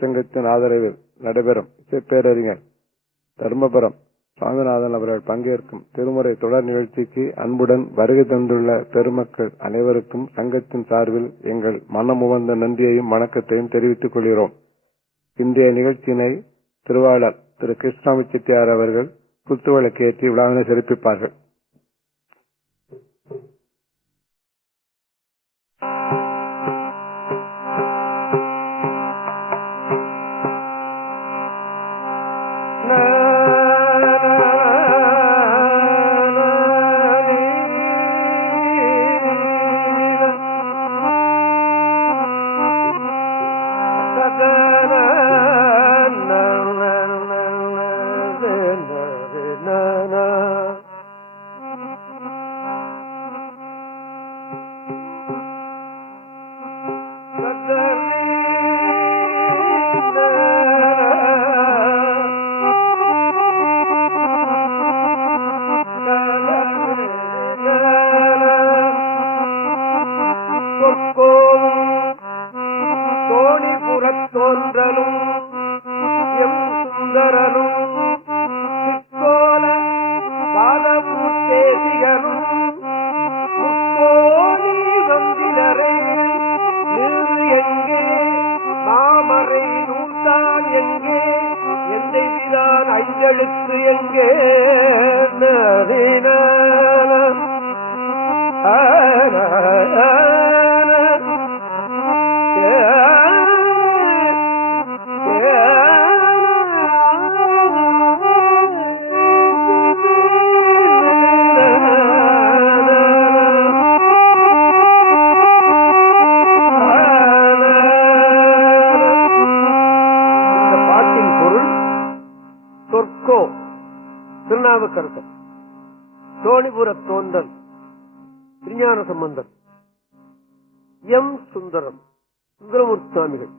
சங்கத்தின் ஆதரவில் நடைபெறும் பேரறிஞர் தர்மபுரம் சுவாமிநாதன் அவர்கள் பங்கேற்கும் திருமுறை தொடர் நிகழ்ச்சிக்கு அன்புடன் வருகை தந்துள்ள பெருமக்கள் அனைவருக்கும் சங்கத்தின் சார்பில் எங்கள் மனமுவந்த நன்றியையும் வணக்கத்தையும் தெரிவித்துக் கொள்கிறோம். இன்றைய நிகழ்ச்சியினை திருவாளர் திரு கிருஷ்ணாமி செட்டியார் அவர்கள் குத்துவிளக்கு ஏற்றி விழாவினை சிறப்பிப்பார்கள். திருநாவுக்கரசர், தோணிபுர தோன்றல், திருஞான சம்பந்தர், எம் சுந்தரம், சுந்தரமூர்த்தி சுவாமிகள்,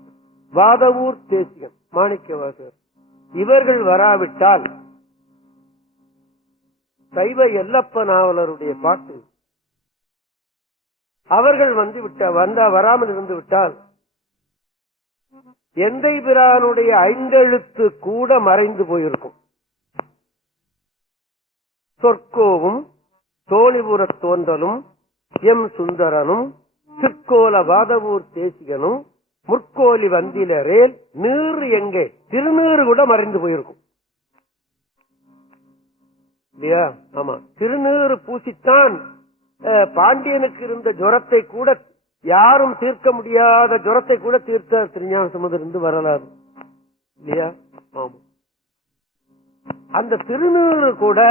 வாதவூர் தேசிகன், மாணிக்கவாசகர் இவர்கள் வராவிட்டால் சைவ எல்லப்ப நாவலருடைய பாட்டு அவர்கள் வராமல் இருந்து விட்டால் எந்தை பிரானுடைய ஐந்தெழுத்து கூட மறைந்து போயிருக்கும். சொற்கோவும் தோணிபுர தோன்றலும் எம் சுந்தரனும் திருக்கோல வாதவூர் தேசிகனும் முற்கோலி வந்திலரேல் நீர் எங்கே திருநீறு கூட மறைந்து போயிருக்கும் இல்லையா? ஆமா, திருநீறு பூசித்தான் பாண்டியனுக்கு இருந்த ஜுரத்தை கூட யாரும் தீர்க்க முடியாத ஜுரத்தை கூட தீர்த்த திருஞான சம்பந்தர் இருந்து வரலாறு இல்லையா? ஆமா, அந்த திருநீறு கூட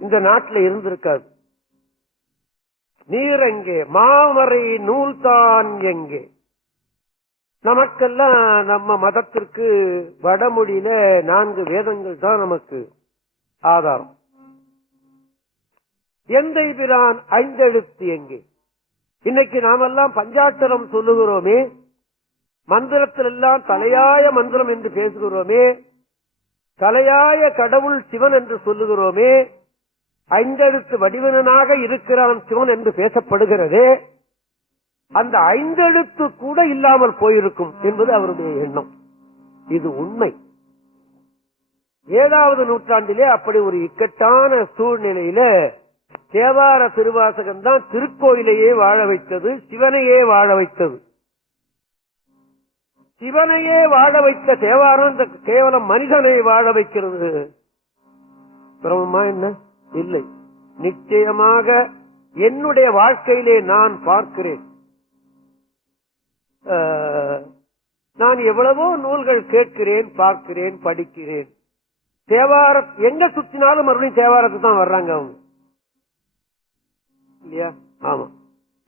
இந்த நாட்டில் இருந்திருக்காது. நீர் எங்கே மாமறை நூல்தான் எங்கே? நமக்கெல்லாம் நம்ம மதத்திற்கு வடமொழியில 4 வேதங்கள் தான் நமக்கு ஆதாரம். எந்தை பிரான் ஐந்தெழுத்து எங்கே? இன்னைக்கு நாமெல்லாம் பஞ்சாட்சரம் சொல்லுகிறோமே, மந்திரத்தில் எல்லாம் தலையாய மந்திரம் என்று பேசுகிறோமே, தலையாய கடவுள் சிவன் என்று சொல்லுகிறோமே, ஐந்தெழுத்து வடிவனாக இருக்கிறான் சிவன் என்று பேசப்படுகிறது. அந்த ஐந்தெழுத்து கூட இல்லாமல் போயிருக்கும் என்பது அவருடைய எண்ணம். இது உண்மை. 7வது நூற்றாண்டிலே அப்படி ஒரு இக்கட்டான சூழ்நிலையில தேவார திருவாசகம் தான் திருக்கோயிலையே வாழ வைத்தது, சிவனையே வாழ வைத்தது. சிவனையே வாழ வைத்த தேவாரம் கேவலம் மனிதனை வாழ வைக்கிறது. பிரமமா என்ன? இல்லை. நிச்சயமாக என்னுடைய வாழ்க்கையிலே நான் பார்க்கிறேன். நான் எவ்வளவோ நூல்கள் கேட்கிறேன், பார்க்கிறேன், படிக்கிறேன். தேவாரம் எங்க சுத்தினாலும் மறுபடியும் தேவாரத்தை தான் வர்றாங்க அவங்க இல்லையா? ஆமா,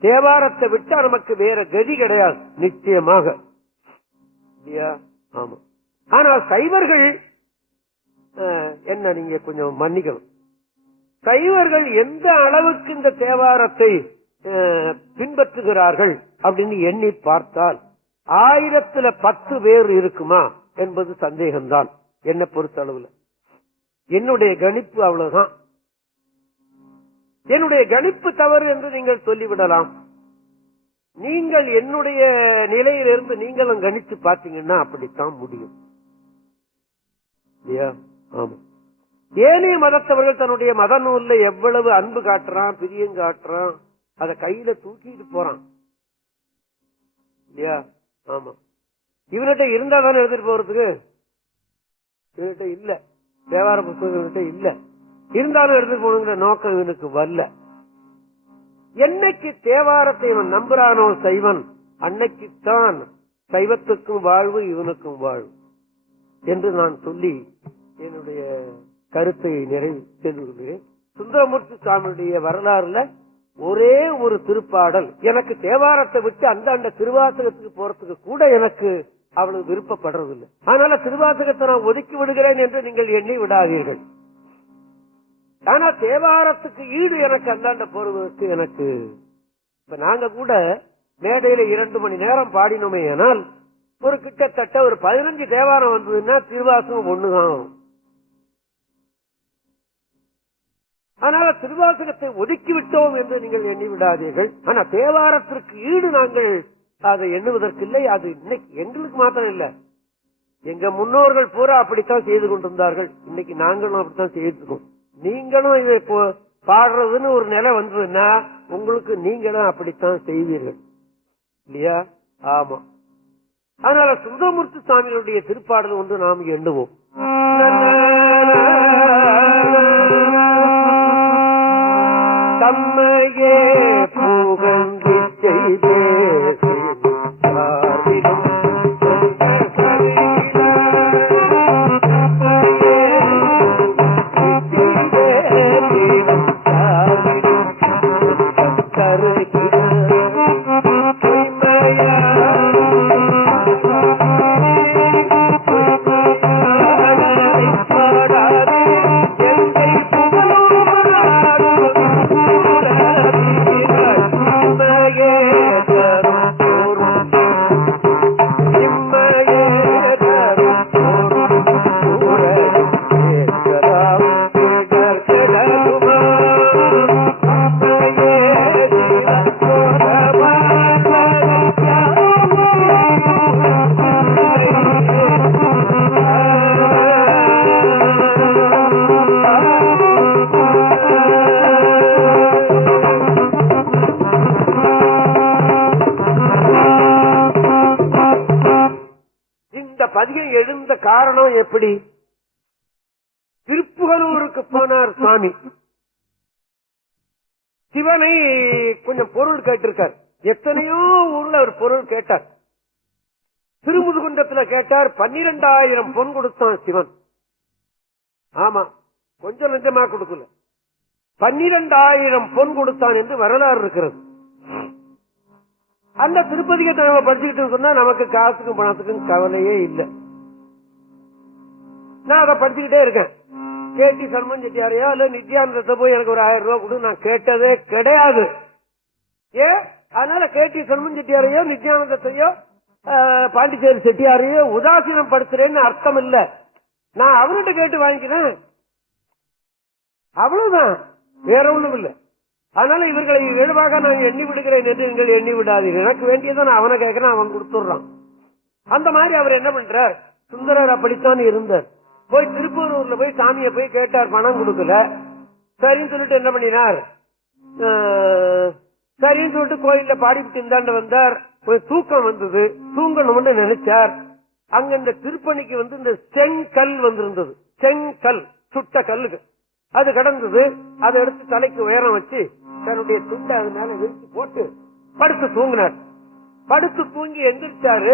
தேவாரத்தை விட்டா நமக்கு வேற கதி கிடையாது நிச்சயமாக இல்லையா? ஆமா. ஆனால் சைவர்கள் என்ன, நீங்க கொஞ்சம் மன்னிக்கணும், சைவர்கள் எந்த அளவுக்கு இந்த தேவாரத்தை பின்பற்றுகிறார்கள் அப்படின்னு எண்ணி பார்த்தால் 1000ல் 10 பேர் இருக்குமா என்பது சந்தேகம்தான் என்ன பொறுத்த அளவுல. என்னுடைய கணிப்பு அவ்வளவுதான். என்னுடைய கணிப்பு தவறு என்று நீங்கள் சொல்லிவிடலாம். நீங்கள் என்னுடைய நிலையிலிருந்து நீங்களும் கணிச்சு பாத்தீங்கன்னா அப்படித்தான் முடியும். ஆமா, ஏனைய மதத்தவர்கள் தன்னுடைய மத நூல்ல எவ்வளவு அன்பு காட்டுறான், பிரியம் காட்டுறான், அத கையில தூக்கிட்டு போறான் இல்லையா? ஆமா, இவன்கிட்ட இருந்தா தானே எடுத்துட்டு போறதுக்கு. இவன்கிட்ட இல்ல, தேவார புத்தகங்கிட்ட இல்ல, இருந்தாலும் எடுத்துட்டு போகணுங்கிற நோக்கம் இவனுக்கு வரல. என்னைக்கு தேவாரத்தை இவன் நம்புறானோ சைவன், அன்னைக்குத்தான் சைவத்துக்கும் வாழ்வு இவனுக்கும் வாழ்வு என்று நான் சொல்லி என்னுடைய கருத்தை நிறைவு செய்து கொள்கிறேன். சுந்தரமூர்த்தி சுவாமியுடைய வரலாறுல ஒரே ஒரு திருப்பாடல் எனக்கு தேவாரத்தை விட்டு அந்த திருவாசகத்துக்கு போறதுக்கு கூட எனக்கு அவ்வளவு விருப்பப்படுறதில்லை. அதனால திருவாசகத்தை நான் ஒதுக்கி விடுகிறேன் என்று நீங்கள் எண்ணி விடாதீர்கள். ஆனா தேவாரத்துக்கு ஈடு எனக்கு அந்தாண்ட போறதுக்கு எனக்கு இப்ப நாங்க கூட மேடையில 2 மணி நேரம் பாடினோமே, ஆனால் ஒரு கிட்டத்தட்ட ஒரு 15 தேவாரம் வந்ததுன்னா திருவாசகம் ஒண்ணுதான் வரும். அதனால திருவாசகத்தை ஒதுக்கி விட்டோம் என்று நீங்கள் எண்ணி விடாதீர்கள். ஆனா தேவாரத்திற்கு ஈடு நாங்கள் அதை எண்ணுவதற்கு இல்லை. அது இன்னைக்கு எங்களுக்கு மாத்திரம் இல்ல, எங்க முன்னோர்கள் பூரா அப்படித்தான் செய்து கொண்டிருந்தார்கள். இன்னைக்கு நாங்களும் அப்படித்தான் செய்திருக்கோம். நீங்களும் இதை பாடுறதுன்னு ஒரு நிலை வந்ததுன்னா உங்களுக்கு நீங்களும் அப்படித்தான் செய்வீர்கள் இல்லையா? ஆமா. அதனால சுந்தரமூர்த்தி சுவாமிகளுடைய திருப்பாடல் ஒன்று நாம் எண்ணுவோம். தம்மையே புகழ்ந்து செய்தே பதிகம் எழுந்த காரணம் எப்படி? திருப்புகலூருக்கு போனார் சுவாமி. சிவனை கொஞ்சம் பொருள் கேட்டிருக்கார். எத்தனையோ ஊர்ல ஒரு பொருள் கேட்டார். திருமுதுகுன்றத்துல கேட்டார். 12,000 பொன் கொடுத்தான் சிவன். ஆமா, கொஞ்சம் நெஞ்சமா கொடுக்கல, 12,000 பொன் கொடுத்தான் என்று வரலாறு இருக்கிறது. அந்த திருப்பதிகத்தை நம்ம படிச்சுக்கிட்டு சொன்னா நமக்கு காசுக்கும் பணத்துக்கும் கவலையே இல்லை. நான் அதை படிச்சுக்கிட்டே இருக்கேன். கேட்டி சர்மன் செட்டியாரையோ இல்ல நித்யானந்தத்தை போய் எனக்கு ஒரு 1000 ரூபாய் கொடு நான் கேட்டதே கிடையாது. அதனால கேட்டி சர்மன் செட்டியாரையோ நித்யானந்தத்தையோ பாண்டிச்சேரி செட்டியாரையோ உதாசீனம் படுத்துறேன்னு அர்த்தம் இல்ல. நான் அவர்கிட்ட கேட்டு வாங்கிக்கிறேன், அவ்வளவுதான், வேற ஒண்ணும் இல்லை. அதனால இவர்களை இயல்பாக நான் எண்ணி விடுகிறேன் என்று நீங்கள் எண்ணி விடாதீர்கள். எனக்கு வேண்டியதை நான் அவனை கேட்கிறேன், அவன் கொடுத்துடுறான். அந்த மாதிரி அவர் என்ன பண்றார்? சுந்தரர் அப்படித்தான் இருந்தார். போய் திருப்பூரூர்ல போய் சாமியை போய் கேட்டார், பணம் கொடுக்கல. சரின்னு சொல்லிட்டு என்ன பண்ணினார்? சரின்னு சொல்லிட்டு கோயில்ல பாடிவிட்டு இந்தாண்ட வந்தார். போய் தூக்கம் வந்தது, தூங்கணும்னு நினைச்சார். அங்க இந்த திருப்பணிக்கு இந்த செங்கல் வந்திருந்தது. செங்கல் சுட்ட கல்லுக்கு அது கடந்தது. அதை எடுத்து தலைக்கு உயரம் வச்சு தன்னுடைய துண்டை அது மேல விரிச்சு போட்டு படுத்து தூங்கினார். படுத்து தூங்கி எந்திரிச்சாரு.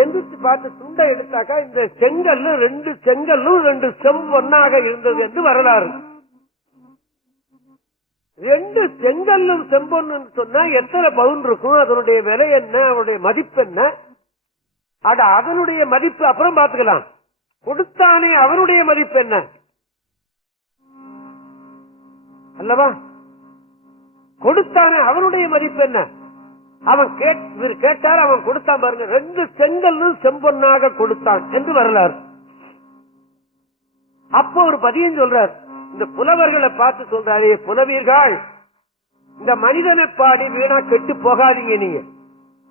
எந்திரிச்சு பார்த்து துண்டை எடுத்தாக்கா இந்த செங்கல் 2 செங்கல்லும் 2 செம்பொன்னாக இருந்தது என்று வரலாறு. 2 செங்கல்லும் செம்பொன்னு சொன்னா எத்தனை பவுன் இருக்கும்? அதனுடைய விலை என்ன? அவனுடைய மதிப்பு என்ன? அதனுடைய மதிப்பு அப்புறம் பாத்துக்கலாம். கொடுத்தானே அவனுடைய மதிப்பு என்ன அல்லவா? கொடுத்தானே அவனுடைய மதிப்பு என்ன? அவன் கேட்டார், அவன் கொடுத்தான் பாருங்க. 2 செங்கல்லும் செம்பொன்னாக கொடுத்தான் என்று வரலாறு. அப்போ ஒரு பதியம் சொல்றார். இந்த புலவர்களை பார்த்து சொல்றாரு, புலவீர்கள் இந்த மனிதனை பாடி வீணா கெட்டு போகாதீங்க. நீங்க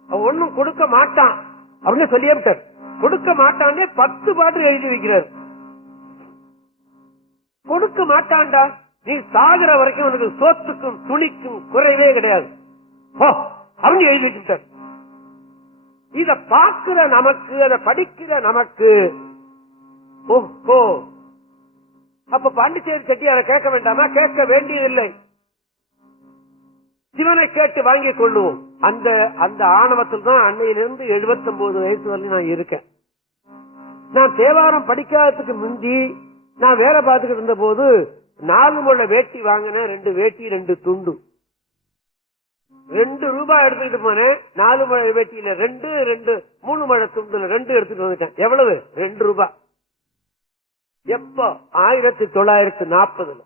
ஒன்னும் கொடுக்க மாட்டான் அப்படின்னு சொல்லியே விட்டார். கொடுக்க மாட்டானே 10 பாட்டு எழுதி வைக்கிறார். கொடுக்க மாட்டான்டா, நீ சாகுற வரைக்கும் உனக்கு சோத்துக்கும் துணிக்கும் குறைவே கிடையாது அவங்க எழுதி வச்சுட்டார். இத பார்க்கிற நமக்கு, அதை படிக்கிற நமக்கு, ஓஹோ அப்ப பாண்டிச்சேரி செட்டியார கேட்க வேண்டாமா? கேட்க வேண்டியதில்லை, சிவனை கேட்டு வாங்கிக் கொள்ளுவோம். அந்த அந்த ஆணவத்தில் தான் அன்னையிலிருந்து 79 வயசு வரைக்கும் நான் இருக்கேன். நான் தேவாரம் படிக்காததுக்கு முந்தி நான் வேலை பார்த்துக்கிட்டு இருந்த போது 4 முழ வேட்டி வாங்கினேன். 2 வேட்டி 2 துண்டு, 2 ரூபாய் எடுத்துக்கிட்டு போனேன். 4 முழ வேட்டியில 2 3 முழ துண்டுல 2 எடுத்துட்டு வந்துட்டேன். எவ்வளவு? 2 ரூபாய். எப்போ? 1940.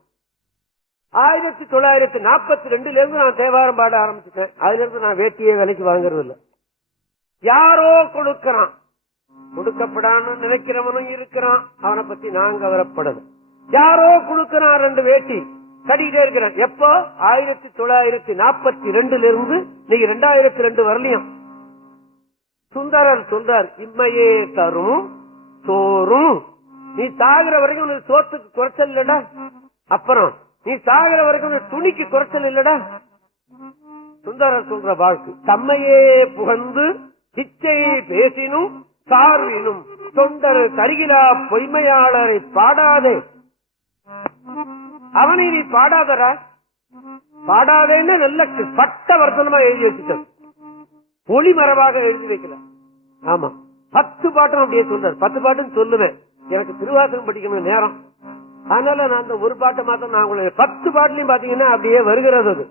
1942 இருந்து நான் தேவாரம் பாட ஆரம்பிச்சுட்டேன். அதுல இருந்து நான் வேட்டியே விலைக்கு வாங்குறது இல்ல. யாரோ கொடுக்கறான், கொடுக்கப்படான்னு நினைக்கிறவனும் இருக்கிறான், அவனை பத்தி நான் கவலைப்படல. யாரோ கொடுக்கறான் 2 வேட்டி கட்டிக்கிட்டே இருக்கிறேன். எப்போ? 1942 இருந்து நீங்க 2002 வரலையும். சுந்தரர் சொல்றார், இம்மையே தரும் சோறும், நீ சாகுற வரைக்கும் உனக்கு சோத்துக்கு குறைச்சல் இல்லடா, அப்புறம் நீ சாகுற வரைக்கும் உனக்கு துணிக்கு குறைச்சல் இல்லடா. சுந்தரர் சொல்ற வாழ்க்கை, தம்மையே புகழ்ந்து இச்சை பேசினும் சார்வினும் தொண்டர் கருகிலா பொய்மையாளரை பாடாதே. அவனை நீ பாடாதரா, பாடாதேன்னு நல்ல பட்ட வர்த்தனமா எழுதி வச்சுட்ட, ஒளிமரபாக எழுதி வைக்கல. ஆமா, 10 பாட்டும் அப்படியே சொல்றாரு. 10 பாட்டுன்னு சொல்லுவேன், எனக்கு திருவாசகம் படிக்கணும் நேரம், அதனால நான் அந்த ஒரு பாட்டை மாத்திரம் நான் உங்களுக்கு 10 பாட்டுலயும் பாத்தீங்கன்னா அப்படியே வருகிறது அது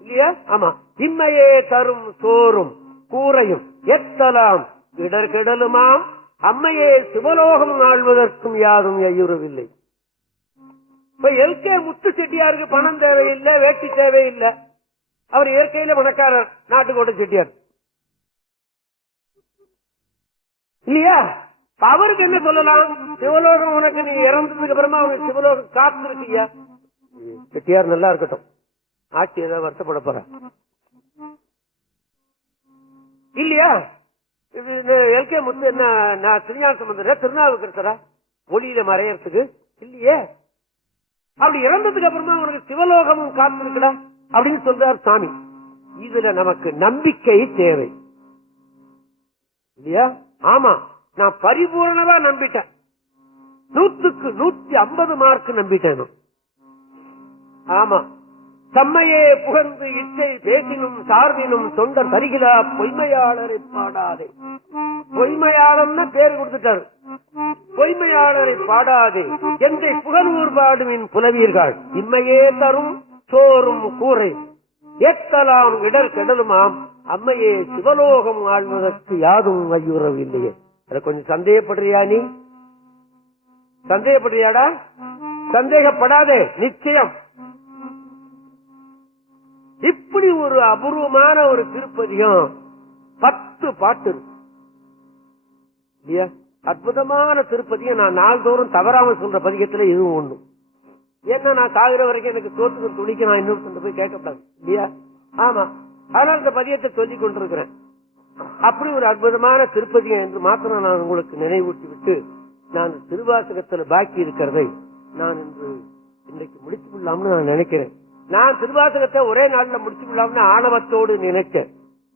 இல்லையா? ஆமா, இம்மையே தரும் சோறும் கூரையும் எத்தலாம் இடர்கெடலுமாம், அம்மையே சிவலோகம் ஆழ்வதற்கும் யாரும் ஐயுறவில்லை. இப்ப எல்கே முத்து செட்டியாருக்கு பணம் தேவையில்லை, வேட்டி தேவையில்லை, அவர் இயற்கையில பணக்காரர், நாட்டுக்கோட்டை செட்டியார் இல்லையா? அவருக்கு என்ன சொல்லலாம்? சிவலோகம் உனக்கு நீ இறந்ததுக்கு அப்புறமா அவனுக்கு சிவலோகம் காத்திருக்கியா? செட்டியார் நல்லா இருக்கட்டும், ஆட்சி ஏதாவது வருத்தப்பட போற இல்லையா? எல்கே முத்து என்ன திருஞான சம்பந்தரா திருநாவுக்கரசரா ஒளியில மறையறதுக்கு இல்லையே? அப்படி இறந்ததுக்கு அப்புறமா உனக்கு சிவலோகமும் காத்திருக்கடா அப்படின்னு சொல்றார் சாமி. இதுல நமக்கு நம்பிக்கை தேவை இல்லையா? ஆமா, நான் பரிபூர்ணமா நம்பிட்டேன், 100க்கு 150 மார்க் நம்பிட்டேன். ஆமா, தம்மையே புகழ்ந்து இச்சை பேசினும் சார்பினும் தொண்டர் தருகிலா பொய்மையாளரை பாடாதே. பொய்மையாளர்னு பேரு கொடுத்துட்டாரு, பொய்மையாளரை பாடாதே எந்தை புகழூர் பாடுவின் புலவீர்கள், இம்மையே தரும் சோறும் கூரை ஏத்தலாம் இடர் கெடலுமாம், அம்மையே சிவலோகம் ஆழ்வதற்கு யாதும் ஐயுறவில்லையே. அதை கொஞ்சம் சந்தேகப்படுறியா? நீ சந்தேகப்படுறியாடா? சந்தேகப்படாதே, நிச்சயம். இப்படி ஒரு அபூர்வமான ஒரு திருப்பதிகம் 10 பாட்டு இல்லையா? அற்புதமான திருப்பதிகம். நான் நாள்தோறும் தவறாம சொல்ற பதிகத்துல இதுவும் ஒண்ணு. ஏன்னா நான் சாகுற வரைக்கும் எனக்கு தோத்துக்கு துணிக்க நான் இன்னும் கொண்டு போய் கேட்கக்கூடாது இல்லையா? ஆமா, அதனால இந்த பதியத்தை சொல்லிக் கொண்டிருக்கிறேன். அப்படி ஒரு அற்புதமான திருப்பதிகம் என்று மாத்திரம் நான் உங்களுக்கு நினைவூட்டி விட்டு, நான் திருவாசகத்துல பாக்கி இருக்கிறதை நான் இன்றைக்கு முடித்துக் கொள்ளலாம்னு நான் நினைக்கிறேன். நான் திருவாசகத்தை ஒரே நாள்ல முடிச்சு கொள்ளலாம்னு ஆணவத்தோடு நினைச்சேன்.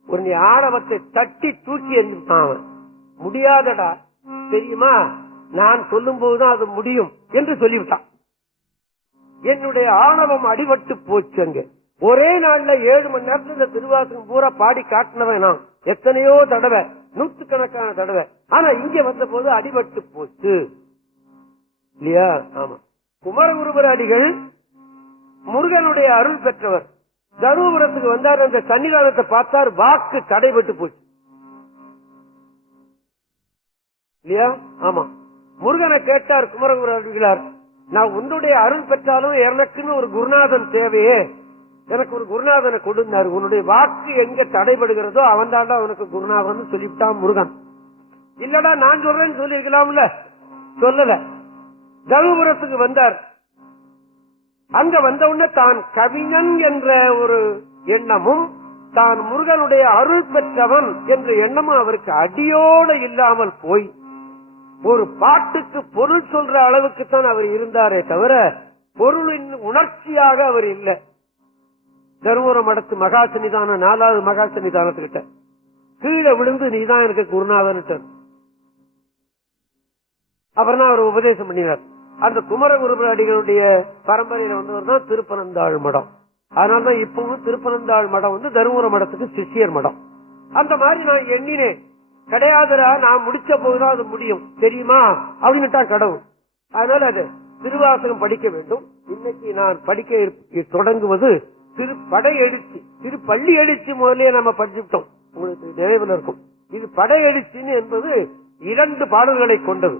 ஒரு நீ ஆணவத்தை தட்டி தூக்கி எறிஞ்சுட்டான். முடியாதடா தெரியுமா, நான் சொல்லும் போதுதான் அது முடியும் என்று சொல்லிவிட்டான். என்னுடைய ஆணவம் அடிபட்டு போச்சு. அங்க ஒரே நாள்ல 7 மணி நேரத்துல இந்த திருவாசகம் பூரா பாடி காட்டினவன் நான் எத்தனையோ தடவை, 100கணக்கான தடவை. ஆனா இங்க வந்த போது அடிபட்டு போச்சு இல்லையா? ஆமா, குமரகுருபர அடிகள் முருகனுடைய அருள் பெற்றவர். தருமபுரத்துக்கு வந்தார், அந்த சன்னிதானத்தை பார்த்தார், வாக்கு தடைபட்டு போச்சு இல்லையா? ஆமா, முருகனை கேட்டார் குமரகுரு அடிகளார், நான் உன்னுடைய அருள் பெற்றாலும் எனக்குன்னு ஒரு குருநாதன் தேவையே, எனக்கு ஒரு குருநாதனை கொடுத்தாரு. உன்னுடைய வாக்கு எங்க தடைபடுகிறதோ அவன் தாண்டா உனக்கு குருநாதன் சொல்லிவிட்டான் முருகன். இல்லடா நான் சொல்றேன்னு சொல்லிருக்கலாம்ல, சொல்லல. தருமபுரத்துக்கு வந்தார். அங்க வந்த உடனே தான் கவிஞன் என்ற ஒரு எண்ணமும் தான் முருகனுடைய அருள் பெற்றவன் என்ற எண்ணமும் அவருக்கு அடியோடு இல்லாமல் போய் ஒரு பாட்டுக்கு பொருள் சொல்ற அளவுக்கு தான் அவர் இருந்தாரே தவிர பொருளின் உணர்ச்சியாக அவர் இல்லை. தருமபுரம் மடத்து மகா சன்னிதானம் 4வது மகா சன்னிதானத்துக்கிட்ட கீழே விழுந்து நீதான் எனக்கு குருநாதன். அப்புறம் தான் அவர் உபதேசம் பண்ணினார். அந்த குமர குருபடிகளுடைய பரம்பரையில வந்தவர் தான் திருப்பனந்தாள் மடம். அதனாலதான் இப்பவும் திருப்பனந்தாள் மடம் வந்து தருமபுரம் மடத்துக்கு சிஷியர் மடம். அந்த மாதிரி நான் எண்ணினேன், கிடையாதுரா நான் முடிச்ச போதுதான் அது முடியும் தெரியுமா அப்படின்னுட்டான் கடவுள். அதனால அது திருவாசகம் படிக்க வேண்டும். இன்னைக்கு நான் படிக்க தொடங்குவது திருப்படை எழுச்சி, திருப்பள்ளி எழுச்சி முதலே நம்ம படிச்சுட்டோம், உங்களுக்கு நினைவில் இருக்கும். இது படை எழுச்சின்னு என்பது 2 பாடல்களை கொண்டது.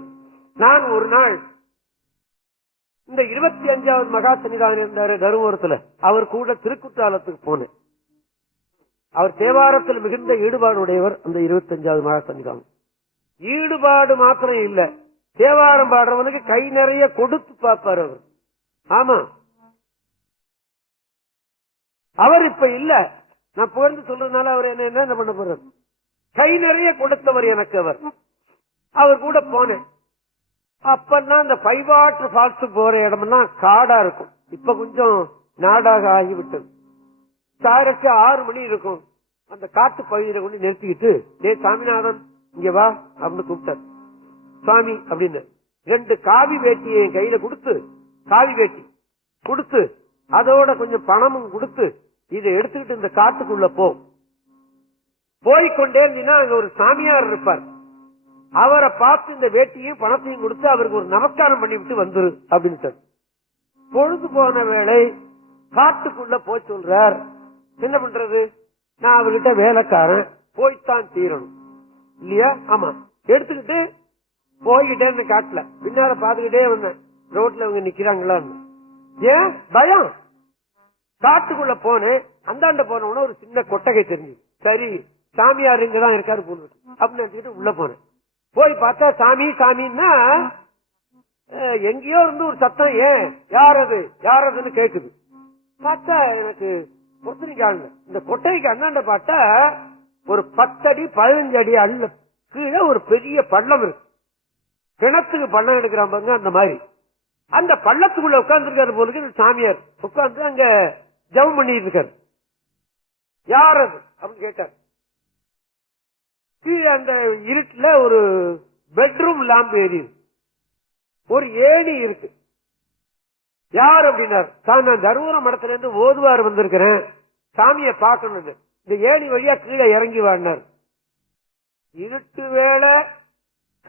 நான் ஒரு நாள் இந்த 25வது மகா சன்னிதானம் இருந்தாரு தருமபுரத்துல, அவர் கூட திருக்குற்றாலத்துக்கு போனேன். அவர் தேவாரத்தில் மிகுந்த ஈடுபாடு உடையவர். அந்த 25வது மகா சன்னிதானம் ஈடுபாடு மாத்திரம் இல்ல, தேவாரம் பாடுறவனுக்கு கை நிறைய கொடுத்து பார்ப்பார் அவர். ஆமா, அவர் இப்ப இல்ல, நான் புகழ்ந்து சொல்றதுனால அவர் என்ன பண்ண போறார்? கை நிறைய கொடுத்தவர் எனக்கு. அவர் கூட போனேன். அப்பெல்லாம் இந்த பைவாட்டர் ஃபால்ஸ் போற இடமெல்லாம் காடா இருக்கும். இப்ப கொஞ்சம் நாடாக ஆகிவிட்டது. சாயருக்கு 6 மணி இருக்கும். அந்த காட்டு பகுதியில கொண்டு நிறுத்திக்கிட்டு, டே சாமிநாதன் இங்க வா அப்படின்னு கூப்பிட்டார். சுவாமி அப்படின்னு 2 காவி வேட்டியை என் கையில கொடுத்து, காவி வேட்டி கொடுத்து அதோட கொஞ்சம் பணமும் கொடுத்து, இதை எடுத்துக்கிட்டு இந்த காட்டுக்குள்ள போய்கொண்டே இருந்தீங்கன்னா அங்க ஒரு சாமியார் இருப்பார். அவரை பார்த்து இந்த வேட்டியும் பணத்தையும் கொடுத்து அவருக்கு ஒரு நமஸ்காரம் பண்ணிவிட்டு வந்துரு அப்படின்னு பொழுது போன வேளை காட்டுக்குள்ள போய் சொல்றார். என்ன பண்றது, நான் அவர்கிட்ட வேலைக்காரன், போய்த்தான் தீரணும் இல்லையா? ஆமா, எடுத்துக்கிட்டு போய்கிட்டே காட்டல, பின்னால பாத்துக்கிட்டே வந்தேன் ரோட்ல அவங்க நிக்கிறாங்களான்னு. ஏன் பயம்? காட்டுக்குள்ள போனேன். அந்தாண்ட போன ஒரு சின்ன கொட்டகை தெரிஞ்சு, சரி சாமியார் இங்கதான் இருக்காரு போன அப்படின்னு நினைச்சுக்கிட்டு உள்ள போனேன். போய் பார்த்தா சாமி சாமின்னா எங்கேயோ இருந்து ஒரு சத்தம், ஏன் யாரதுன்னு கேக்குது. பார்த்தா எனக்கு பொத்தனிக்கால இந்த கொட்டைக்கு அண்ணாண்ட பார்த்தா ஒரு 10 அடி 15 அடி அள்ள கீழே ஒரு பெரிய பள்ளம் இருக்கு. கிணத்துக்கு பள்ளம் எடுக்கிறான் பாருங்க, அந்த மாதிரி. அந்த பள்ளத்துக்குள்ள உட்கார்ந்து இருக்காரு போலுக்கு சாமியார் உட்கார்ந்து அங்க ஜபம் பண்ணிட்டு இருக்காரு. யார் அது அப்படின்னு கேட்டார். அந்த இருட்டுல ஒரு பெட்ரூம் லாம்ப் ஏறி ஒரு ஏணி இருக்கு. யார் அப்படின்னார். நான் தருமபுரம் மடத்துல இருந்து ஓதுவார் வந்திருக்கிறேன், சாமியை பார்க்கணும், இந்த ஏணி வழியா கீழே இறங்கி வாடினார். இருட்டு வேளை,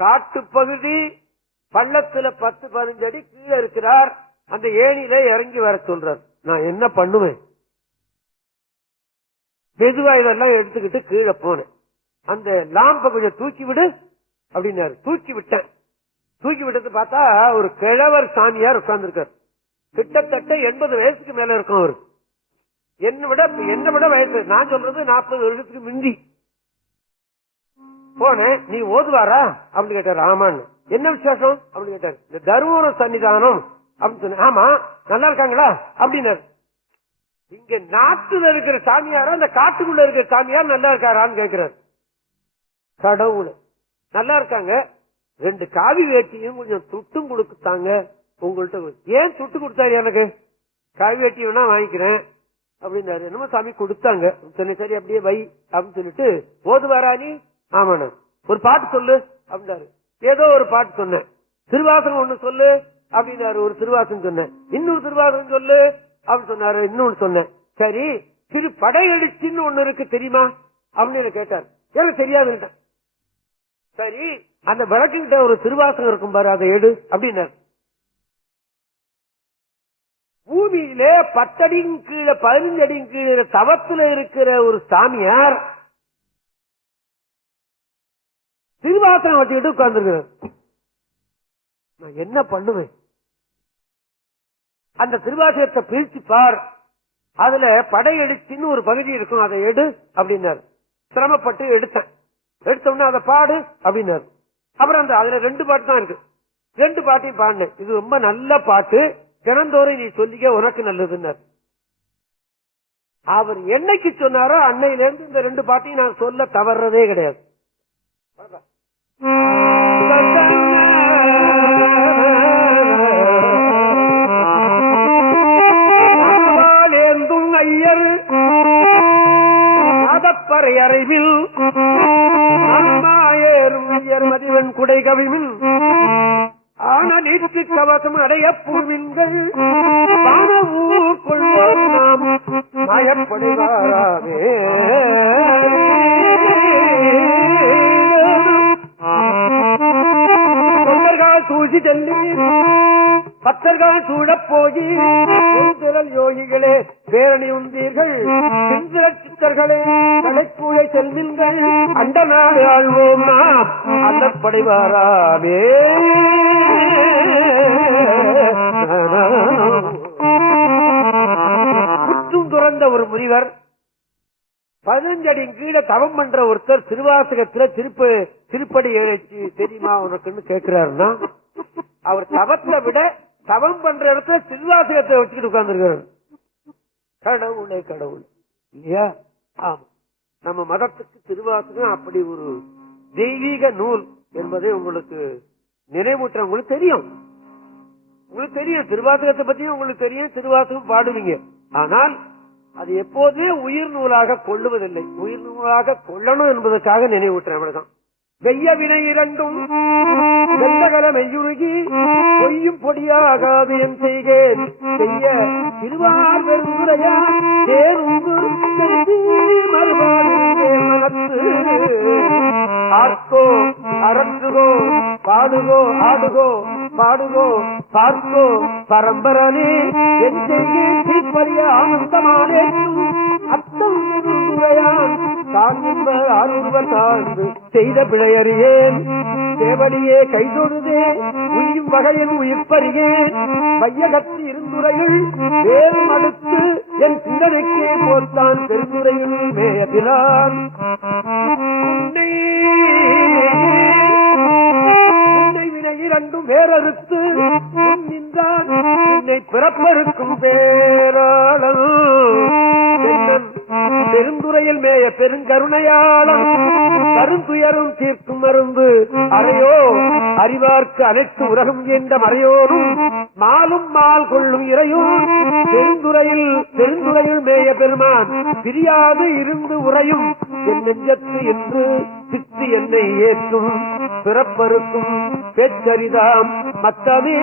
காட்டு பகுதி, பள்ளத்துல 10-15 அடி கீழே இருக்கிறார். அந்த ஏணியில இறங்கி வர சொல்றார். நான் என்ன பண்ணுவேன்? மெதுவா இதெல்லாம் எடுத்துக்கிட்டு கீழே போனேன். அந்த லாம்ப கொஞ்சம் தூக்கி விடு அப்படின்னாரு. தூக்கி விட்டேன். தூக்கி விட்டது பார்த்தா ஒரு கிழவர் சாமியார் உட்கார்ந்துருக்காரு. கிட்டத்தட்ட 80 வயசுக்கு மேல இருக்கும் அவரு. என்ன விட வயசு, நான் சொல்றது 40 வருஷத்துக்கு முந்தி. போனேன். நீ ஓதுவாரா அப்படின்னு கேட்டாரு. ஆமான்னு. என்ன விசேஷம் அப்படின்னு கேட்டாரு. இந்த தருமபுரம் சன்னிதானம் அப்படின்னு சொன்ன. ஆமா, நல்லா இருக்காங்களா அப்படின்னாரு. இங்க நாட்டுல இருக்கிற சாமியாரா அந்த காட்டுக்குள்ள இருக்கிற சாமியார் நல்லா இருக்காரான்னு கேட்கிறாரு. கடவுள் நல்லா இருக்காங்க, 2 காவி வேட்டியும் கொஞ்சம் துட்டும் கொடுத்தாங்க உங்கள்கிட்ட. ஏன் துட்டு கொடுத்தாரு? எனக்கு காவி வேட்டி வேணா வாங்கிக்கிறேன் அப்படின்னாரு. என்னமோ சாமி கொடுத்தாங்க. சரி அப்படியே வை அப்படின்னு சொல்லிட்டு, ஓதுவாரா நீ? ஆமாண்ணா. ஒரு பாட்டு சொல்லு அப்படின்னாரு. ஏதோ ஒரு பாட்டு சொன்னேன். திருவாசகம் ஒண்ணு சொல்லு அப்படின்னாரு. ஒரு திருவாசகம் சொன்னேன். இன்னொரு திருவாசகம் சொல்லு அப்படின்னு சொன்னாரு. இன்னொன்னு சொன்னேன். சரி, திரு படையெழுச்சின்னு ஒண்ணு இருக்கு தெரியுமா அப்படின்னு கேட்டார். எனக்கு தெரியாதுன்னுட்டேன். சரி, அந்த விளக்குகிட்ட ஒரு திருவாசகம் இருக்கும் பாரு, அதை எடு அப்படின்னாரு. பூமியிலே 10 அடிக்கு கீழே 15 அடிக்கு கீழே தவத்துல இருக்கிற ஒரு சாமியார் திருவாசகம் வச்சுக்கிட்டு உட்கார்ந்துருக்கிறார். நான் என்ன பண்ணுவேன்? அந்த திருவாசகத்தை பிரிச்சு பார், அதுல படையெடுச்சின்னு ஒரு பகுதி இருக்கும், அதை எடு அப்படின்னாரு. சிரமப்பட்டு எடுத்தேன். எடுத்தோம்னா அதை பாடு அப்படின்னாரு. அப்புறம் அதுல 2 பாட்டு தான் இருக்கு. 2 பாட்டையும் பாடினேன். இது ரொம்ப நல்ல பாட்டு, தினந்தோறும் நீ சொல்லிக்க, உனக்கு நல்லதுன்னாரு. அவர் என்னைக்கு சொன்னாரோ அன்னையிலிருந்து இந்த 2 பாட்டையும் நான் சொல்ல தவறதே கிடையாது. ஐயர் அதப்பறை அறைவில் அம்மாயேறும் ஐயர் மதிவன் குடை கவிமின் ஆனலிற்கு கவசம் அடைய பூவின்கள் வான ஊர் கொள்வோம் நாம் மயப்படுவாராமே. தொண்டர்கள் தூசி செல்லி பக்தர்கள் சூழப் போகி திரள் யோகிகளே பேரணி உந்தீர்கள் சிந்திர சித்தர்களே கடைக்கூழை செல்வீர்கள் அண்ட நாடு ஆழ்வோம் நாம் அல்லப்படைவாராமே. முற்றும் துறந்த ஒரு முனிவர் 15 அடி கீழே தவம் பண்ற ஒருத்தர் திருவாசகத்துல திருப்படி எழுச்சி தெரியுமா உனக்குன்னு கேட்கிறாருன்னா அவர் தவத்தை விட தவம் பண்ற இடத்துல திருவாசகத்தை வச்சுக்கிட்டு உட்கார்ந்துருக்காரு. கடவுளே கடவுள் இல்லையா? ஆமா, நம்ம மதத்துக்கு திருவாசகம் அப்படி ஒரு தெய்வீக நூல் என்பதை உங்களுக்கு நினைவூற்ற உங்களுக்கு தெரியும். திருவாசகத்தை பத்தியும் உங்களுக்கு தெரியும், திருவாசகம் பாடுவீங்க. ஆனால் அது எப்போதுமே உயிர் நூலாக கொள்ளுவதில்லை. உயிர் நூலாக கொள்ளணும் என்பதற்காக நினைவூட்டுறேன். அவ்வளவுதான். வெய்ய வினை இரண்டும் வெள்ளகல மெய்யுருகி பொய்யும் பொடியாகாது என் செய்கேன் செய்ய திருவாரூரையா தேருங்கு ஆர்க்கோ அரங்குகோ பாடுகோ ஆடுகோ பாடுகோ பார்க்கோ பரம்பரனே என் செய்கேன் தீப்பறிய ஆனந்தமானே அத்தம் உரையான் தான் என்பர் ஆறுவர் தாழ்ந்து செய்த பிழையறியேன் தேவடியே கைதொழுதே உயிரும் வகையில் உயிர்ப்பறியேன் மையகத்து இருந்துரையில் வேறு அடுத்து என் சிந்தனைக்கே போத்தான் பெருந்துரையில் மேயபிரான் இரண்டும் வேறறுத்து நின்றான் என்னை பிறப்பறுக்கும் பேராளன் பெருந்துறையில் மேய பெருங்கருணையாளன் கருந்துயரும் தீர்க்கும் மருந்து அறையோ அறிவார்க்கு அனைத்து உலகம் என்ற மறையோரும் மாலும் மால் கொள்ளும் இறையோன் பெருந்துறையில் மேய பெருமான் பிரியாது இருந்து உறையும் என் நெஞ்சத்து என்று சித்து என்னை ஏற்றும் பிறப்பறுக்கும் பேச்சரிதாம் மத்தமே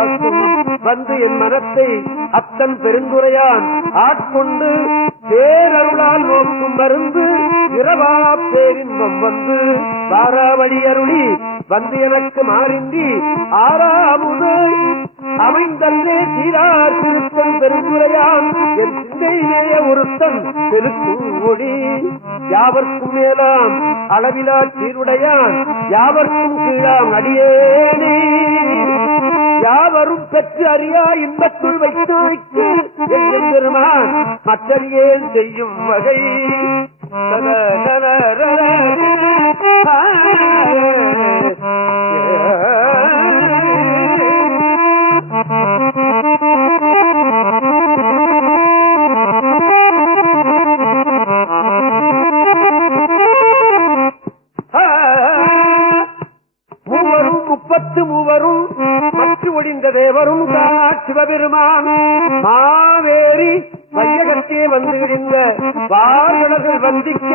ஆக்கும் வந்து என் மனத்தை அத்தன் பெருந்துரையான் ஆட்கொண்டு பேரருளால் நோக்கும் மருந்து இரவா பேரின்பம் வந்து வாராவழி அருளி வந்து எனக்கு மாறின்றி ஆறாமுது அமைந்தல்லே சீரார் திருத்தன் பெருந்துரையான் என் சிந்தையிலேய ஒருத்தன் பெருக்கும் ஒளி யாவர்க்கும் மேலாம் அளவிலா சீருடையான் யாவர்க்கும் கீழாம் அடியேனே யாவரும் பெற்று அறியா இன்பத்துள் வைத்தாய்க்கு என் பெருமான் மற்றறியேன் செய்யும் வகை மூவரும் மற்ற ஒழிந்த தேவரும் சிவபெருமான் மாவேரி வையகத்தே வந்து விடிந்த வார்கடர்கள் வந்திக்க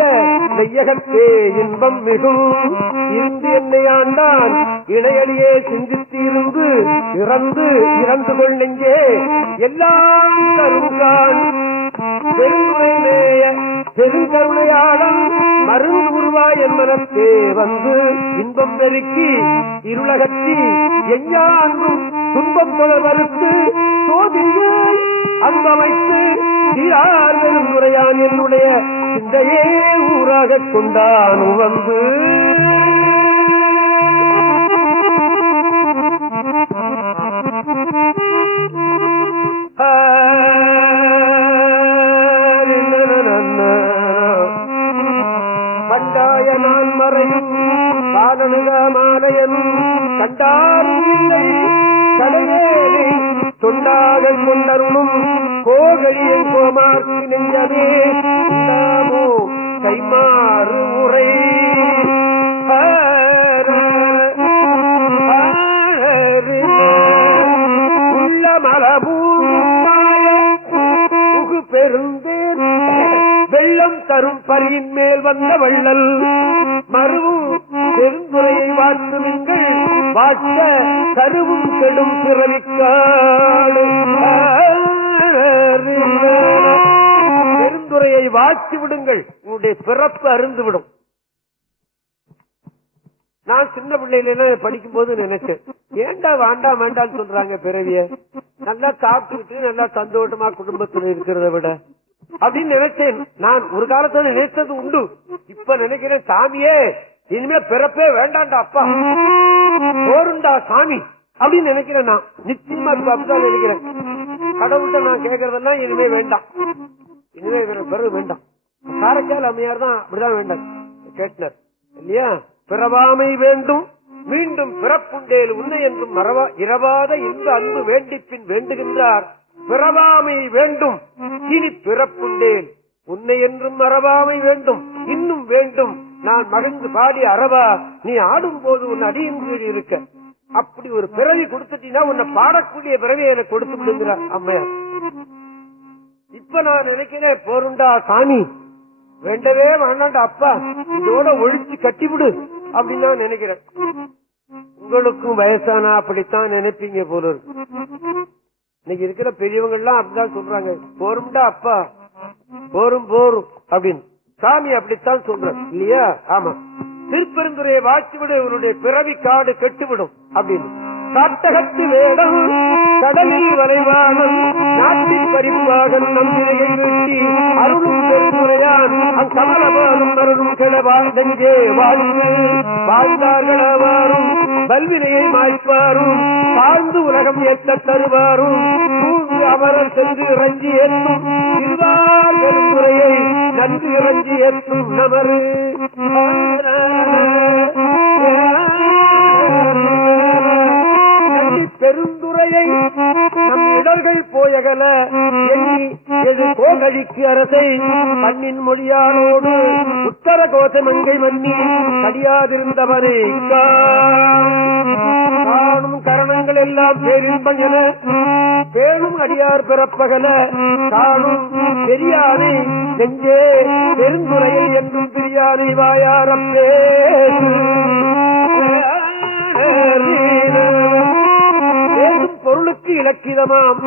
நெய்யகத்தே இன்பம் மிகும் இருந்து என்னை ஆண்டான் இடையடியே சிந்தித்து இறந்து கொள் நெஞ்சே எல்லாம் தருங்கான் பெருங்குறைமேய பெருங்கருணையாளம் மருந்து உருவாய் என் மனத்தே வந்து இன்பம் பெருக்கி இருளகத்தி எஞ்ஞான்றும் துன்பம் தொடர் மறுத்து சோதியாய் அன்பமைத்து சீரார் பெருந்துரையான் என்னுடைய சிந்தையே ஊராகக் கொண்டான் வந்து கண்டாய நான் மறையும் பாலனுக மாலையன் கண்டாரும் இல்லை கடைவேலி தொண்டாக கொண்டருளும் கோகழியன் கோமார்க்கு நெஞ்சமே உண்டாமோ கைமாறு உரை உள்ள மலபூகு பெருந்தேர் வெள்ளம் தரும் பரியின் மேல் வந்த வள்ளல் மருவும் பெருந்துரையை வாழ்த்துவீங்கள் வாட்ட கருவும் கெடும் பிறவிக்காடு பெருந்துரையை வாட்சி விடுங்கள், உங்களுடைய பிறப்பு அருந்துவிடும். நான் சின்ன பிள்ளையில படிக்கும் போது நினைச்சேன், ஏண்டா வேண்டாம் வேண்டாம்னு சொல்றாங்க பிறவிய, நல்லா சாப்பிட்டுட்டு நல்லா சந்தோஷமா குடும்பத்துல இருக்கிறத விட அப்படின்னு நினைச்சேன். நான் ஒரு காலத்துல நினைத்தது உண்டு. இப்ப நினைக்கிறேன், சாமியே இனிமே பிறப்பே வேண்டாண்டா அப்பா, போருண்டா சாமி அப்படின்னு நினைக்கிறேன். நான் நிச்சயமா அப்படிதான் நினைக்கிறேன். கடவுள்கிட்ட நான் கேட்கறதெல்லாம் இனிமே வேண்டாம், இனிமே பிறகு வேண்டாம். காரைக்கால் அம்மையார் தான் அப்படிதான் வேண்டாம் கேட்டனர் இல்லையா? பிறவாமை வேண்டும் மீண்டும் பிறப்புண்டேல் உன்னை என்றும் இரவாத இந்த அன்பு வேண்டி பின் வேண்டுகின்றார். பிறவாமை வேண்டும் இனி பிறப்புண்டேல் உன்னை என்றும் மறவாமை வேண்டும் இன்னும் வேண்டும். நான் மகிழ்ந்து பாடி அறவா நீ ஆடும் போது உன் அடியின் கீழ் இருக்க. அப்படி ஒரு பிறவி கொடுத்துட்டீங்கன்னா உன்னை பாடக்கூடிய பிறவியை எனக்கு கொடுத்து விடுங்கிறார் அம்மையார். இப்ப நான் நினைக்கிறேன், போருண்டா சாமி, வேண்டவே வேண்டாண்டா அப்பா, இதோட ஒழிச்சு கட்டிவிடு அப்படின்னு நான் நினைக்கிறேன். உங்களுக்கும் வயசானா அப்படித்தான் நினைப்பீங்க போல இருக்கு. இன்னைக்கு இருக்கிற பெரியவங்க எல்லாம் அப்படிதான் சொல்றாங்க, போரும்டா அப்பா, போரும் போரும் அப்படின்னு. சாமி அப்படித்தான் சொல்ற இல்லையா? ஆமா. திருப்பெருந்துரையை வாழ்த்துவிடு, இவருடைய பிறவி காடு கெட்டுவிடும் அப்படின்னு. காட்டகத்து வேடம் கடலில் வரைவானம் நாட்டின் பரிவாகன் நம்பினையை வீட்டி அருளும் பெருந்துரையான் அக்கமலபாலும் அருளும் கிளவா நெஞ்சே வாழ்ந்து வாழ்ந்தார்களாவாரும் பல்வினையை மாய்ப்பாரும் வாழ்ந்து உலகம் ஏற்ற தருவாரும் தூங்கு அமரர் சென்று இறஞ்சி ஏற்றும் திருவார் பெருந்துரையை நன்கு இறஞ்சி ஏற்றும் நமரு பெருந்துரையை நம் இடர்கள் போயகல எண்ணி எது கோகழிக்கு அரசை பண்ணின் மொழியானோடு உத்தர கோச மங்கை மன்னி கடியாதிருந்தவனே காணும் கரணங்கள் எல்லாம் பேரின்பம் என பேணும் அடியார் பிறப்பகல காணும் பெரியானை நெஞ்சே பெருந்துரையை என்றும் பிரியானை வாயாரப்பே பொருளுக்கு இலக்கிதமாம்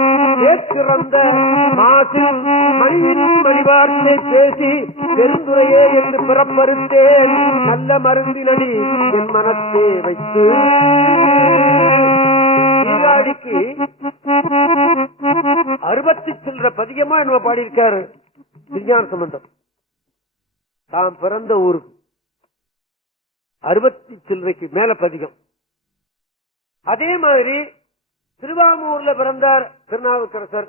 ஏற்கிறந்த மாசில் மனிதனும் மணிவார்த்தை பேசி பெருந்துரையே என்று பிறப்பறுத்தேன் நல்ல மருந்தினடி என் மனத்தை வைத்து. தீபாவளிக்கு 60 சில்லற பதிகமா என்ன பாடியிருக்காரு விஞ்ஞான சம்பந்தம். தாம் பிறந்த ஊருக்கு 60 சில்லறைக்கு மேல பதிகம். அதே மாதிரி திருவாமூர்ல பிறந்தார் திருநாவுக்கரசர்,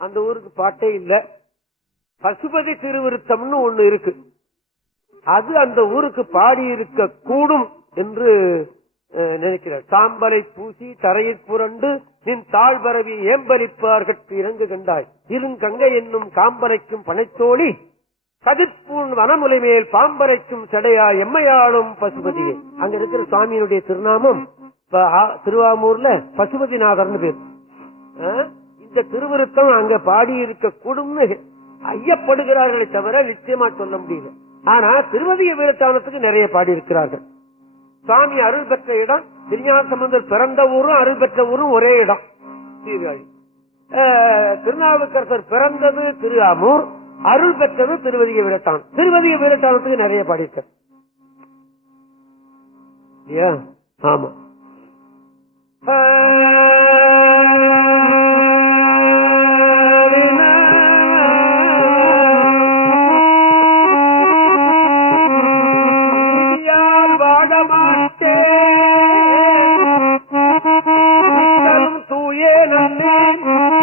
அந்த ஊருக்கு பாட்டே இல்ல. பசுபதி திருவிருத்தம்னு ஒண்ணு இருக்கு, அது அந்த ஊருக்கு பாடி இருக்க கூடும் என்று நினைக்கிறார். சாம்பலை பூசி தரையில் புரண்டு நின் தாழ்பரவி ஏம்பலிப்பார்கட்டு இறங்கு கண்டாய் இருங்கங்கை என்னும் காம்பரைக்கும் பனைத்தோழி கதிர்பூண் வனமுலை மேல் பாம்பரைக்கும் சடையா எம்மையாளும் பசுபதியே. அங்க இருக்கிற சுவாமியினுடைய திருநாமம் திருவாமூர்ல பசுபதிநாதர்னு பேர். இந்த திருவிருத்தம் அங்க பாடி இருக்க கூடும்னு ஐயப்படுகிறார்களே தவிர நிச்சயமா சொல்ல முடியல. ஆனா திருவதிய வீரத்தானத்துக்கு நிறைய பாடி இருக்கிறார்கள். சுவாமி அருள் பெற்ற இடம் திருஞான சம்பந்தர் பிறந்த ஊரும் அருள் பெற்ற ஊரும் ஒரே இடம் சீர்காழி. திருநாவுக்கரசர் பிறந்தது திருவாமூர், அருள் பெற்றது திருவதிய வீரத்தானம். திருவதிய வீரத்தானத்துக்கு நிறைய பாடியிருக்க. ஆமா.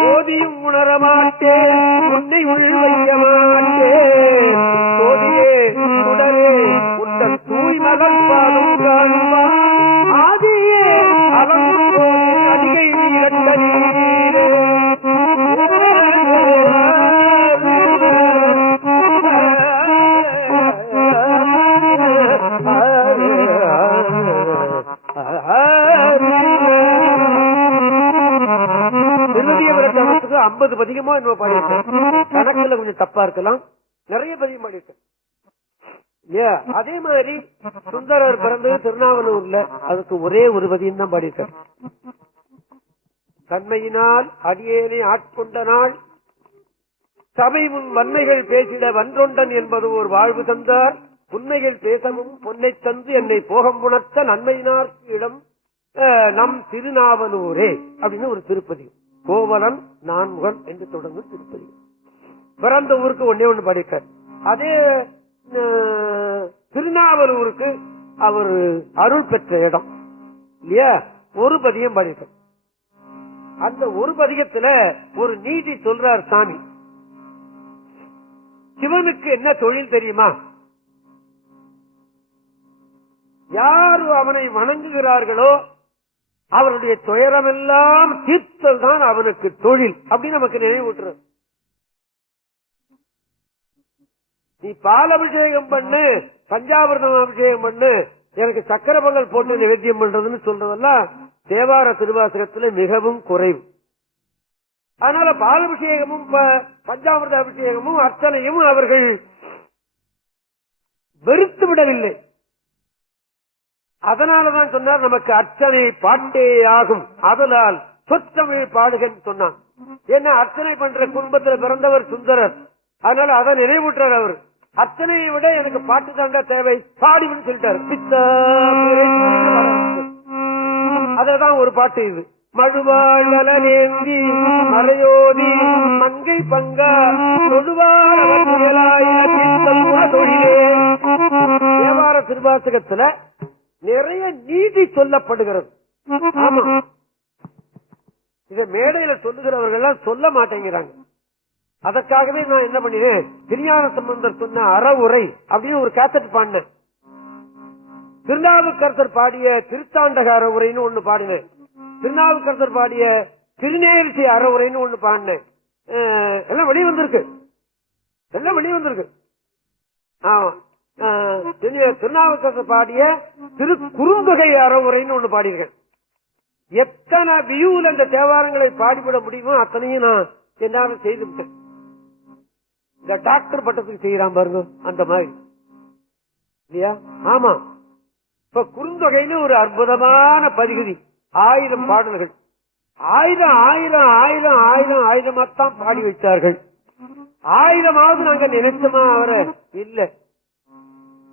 போதியும் உணரமாட்டேன் உன்னை உள் வைக்க மாட்டேன் சோதியே உடலே உத்தன் தூய் மகள் பாலும் காண்பான் ஆதியே அவன் அதிகை நீரட்ட நீரே 50 பதிகமோ என்ன பாடியிருக்கேன். கணக்குல கொஞ்சம் தப்பா இருக்கலாம், நிறைய பதிகம் பாடியிருக்கேன். அதே மாதிரி சுந்தரர் பிறந்தது திருநாவலூர்ல, அதுக்கு ஒரே ஒரு பதியம் தான் பாடியிருக்கார். தன்மையினால் அடியேனை ஆட்கொண்ட நாள் சபை முன் வன்மைகள் பேசிட வன்றொண்டன் என்பது ஒரு வாழ்வு தந்தார். உண்மைகள் பேசவும் பொன்னை தந்து என்னை போகம் புணர்த்த நன்மையினார்க்கு இடம் நம் திருநாவலூரே அப்படின்னு ஒரு திருப்பதி. கோவலன் நான்முகன் என்று தொடங்கும் திருப்பதி. பிறந்த ஊருக்கு ஒன்னே ஒண்ணு படிப்பார். அதே திருநாவலூருக்கு அவர் அருள் பெற்ற இடம் இல்லையா, ஒரு பதியம் படிப்பார். அந்த ஒரு பதிகத்துல ஒரு நீதி சொல்றார் சாமி. சிவனுக்கு என்ன தொழில் தெரியுமா? யார் அவனை வணங்குகிறார்களோ அவருடைய துயரமெல்லாம் தீர்த்தல் தான் அவனுக்கு தொழில் அப்படின்னு நமக்கு நினைவூட்டுறது. நீ பால் அபிஷேகம் பண்ணு, பஞ்சாபிரதம் அபிஷேகம் பண்ணு, எனக்கு சக்கர பொங்கல் போட்டு நிவேத்தியம் பண்றதுன்னு சொல்றதெல்லாம் தேவார திருவாசகத்துல மிகவும் குறைவு. அதனால பால் அபிஷேகமும் பஞ்சாமிர்த அபிஷேகமும் அர்ச்சனையும் அவர்கள் வெறுத்து விடவில்லை. அதனாலதான் சொன்னார், நமக்கு அர்ச்சனை பாட்டே ஆகும், அதனால் சொற்றமிழ் பாடுகன்னு சொன்னான். ஏன்னா அர்ச்சனை பண்ற குடும்பத்தில் பிறந்தவர் சுந்தரர், அதனால அதை நினைவூட்டார். அவர் அர்ச்சனையை விட எனக்கு பாட்டு தாண்டா தேவை, பாடின்னு சொல்லிட்டார். அததான் ஒரு பாட்டு இது. மழுவாழ்வலனேந்தி மலையோதி மங்கை பங்கா தொழிலே. தேவார திருவாசகத்துல நிறைய நீதி சொல்லப்படுகிறது. ஆமா, இத மேடையில சொல்லுகிறவர்கள் சொல்ல மாட்டேங்கிறாங்க. அதற்காகவே நான் என்ன பண்ணினேன், திருஞான சம்பந்தர் சொன்ன அறவுரை அப்படின்னு ஒரு கேசட் பாடினேன். திருநாவுக்கரசர் பாடிய திருத்தாண்டக அறவுரைன்னு ஒண்ணு பாடினேன். திருநாவுக்கரசர் பாடிய திருநேரிசை அறவுரைன்னு ஒண்ணு பாடினேன். எல்லாம் வெளியே வந்திருக்கு, எல்லாம் வெளியே வந்திருக்கு. ஆமா, திருநாவுக்கரசர் பாடிய திரு குறுந்தொகை அறவுரைன்னு ஒண்ணு பாடியிருக்கேன். எத்தனை வியூல அந்த தேவாரங்களை பாடிவிட முடியுமோ அத்தனையும் நான் என்னால செய்து விட்டேன். இந்த டாக்டர் பட்டத்துக்கு செய்யறான் பாருங்க, அந்த மாதிரி இல்லையா? ஆமா, இப்ப குறுந்தொகைன்னு ஒரு அற்புதமான பதிகதி, 1000 பாடல்கள், 1000 1000 1000 1000 1000 பாடி வைத்தார்கள். 1000ஆவது நாங்க நினைச்சோமா அவரை? இல்ல.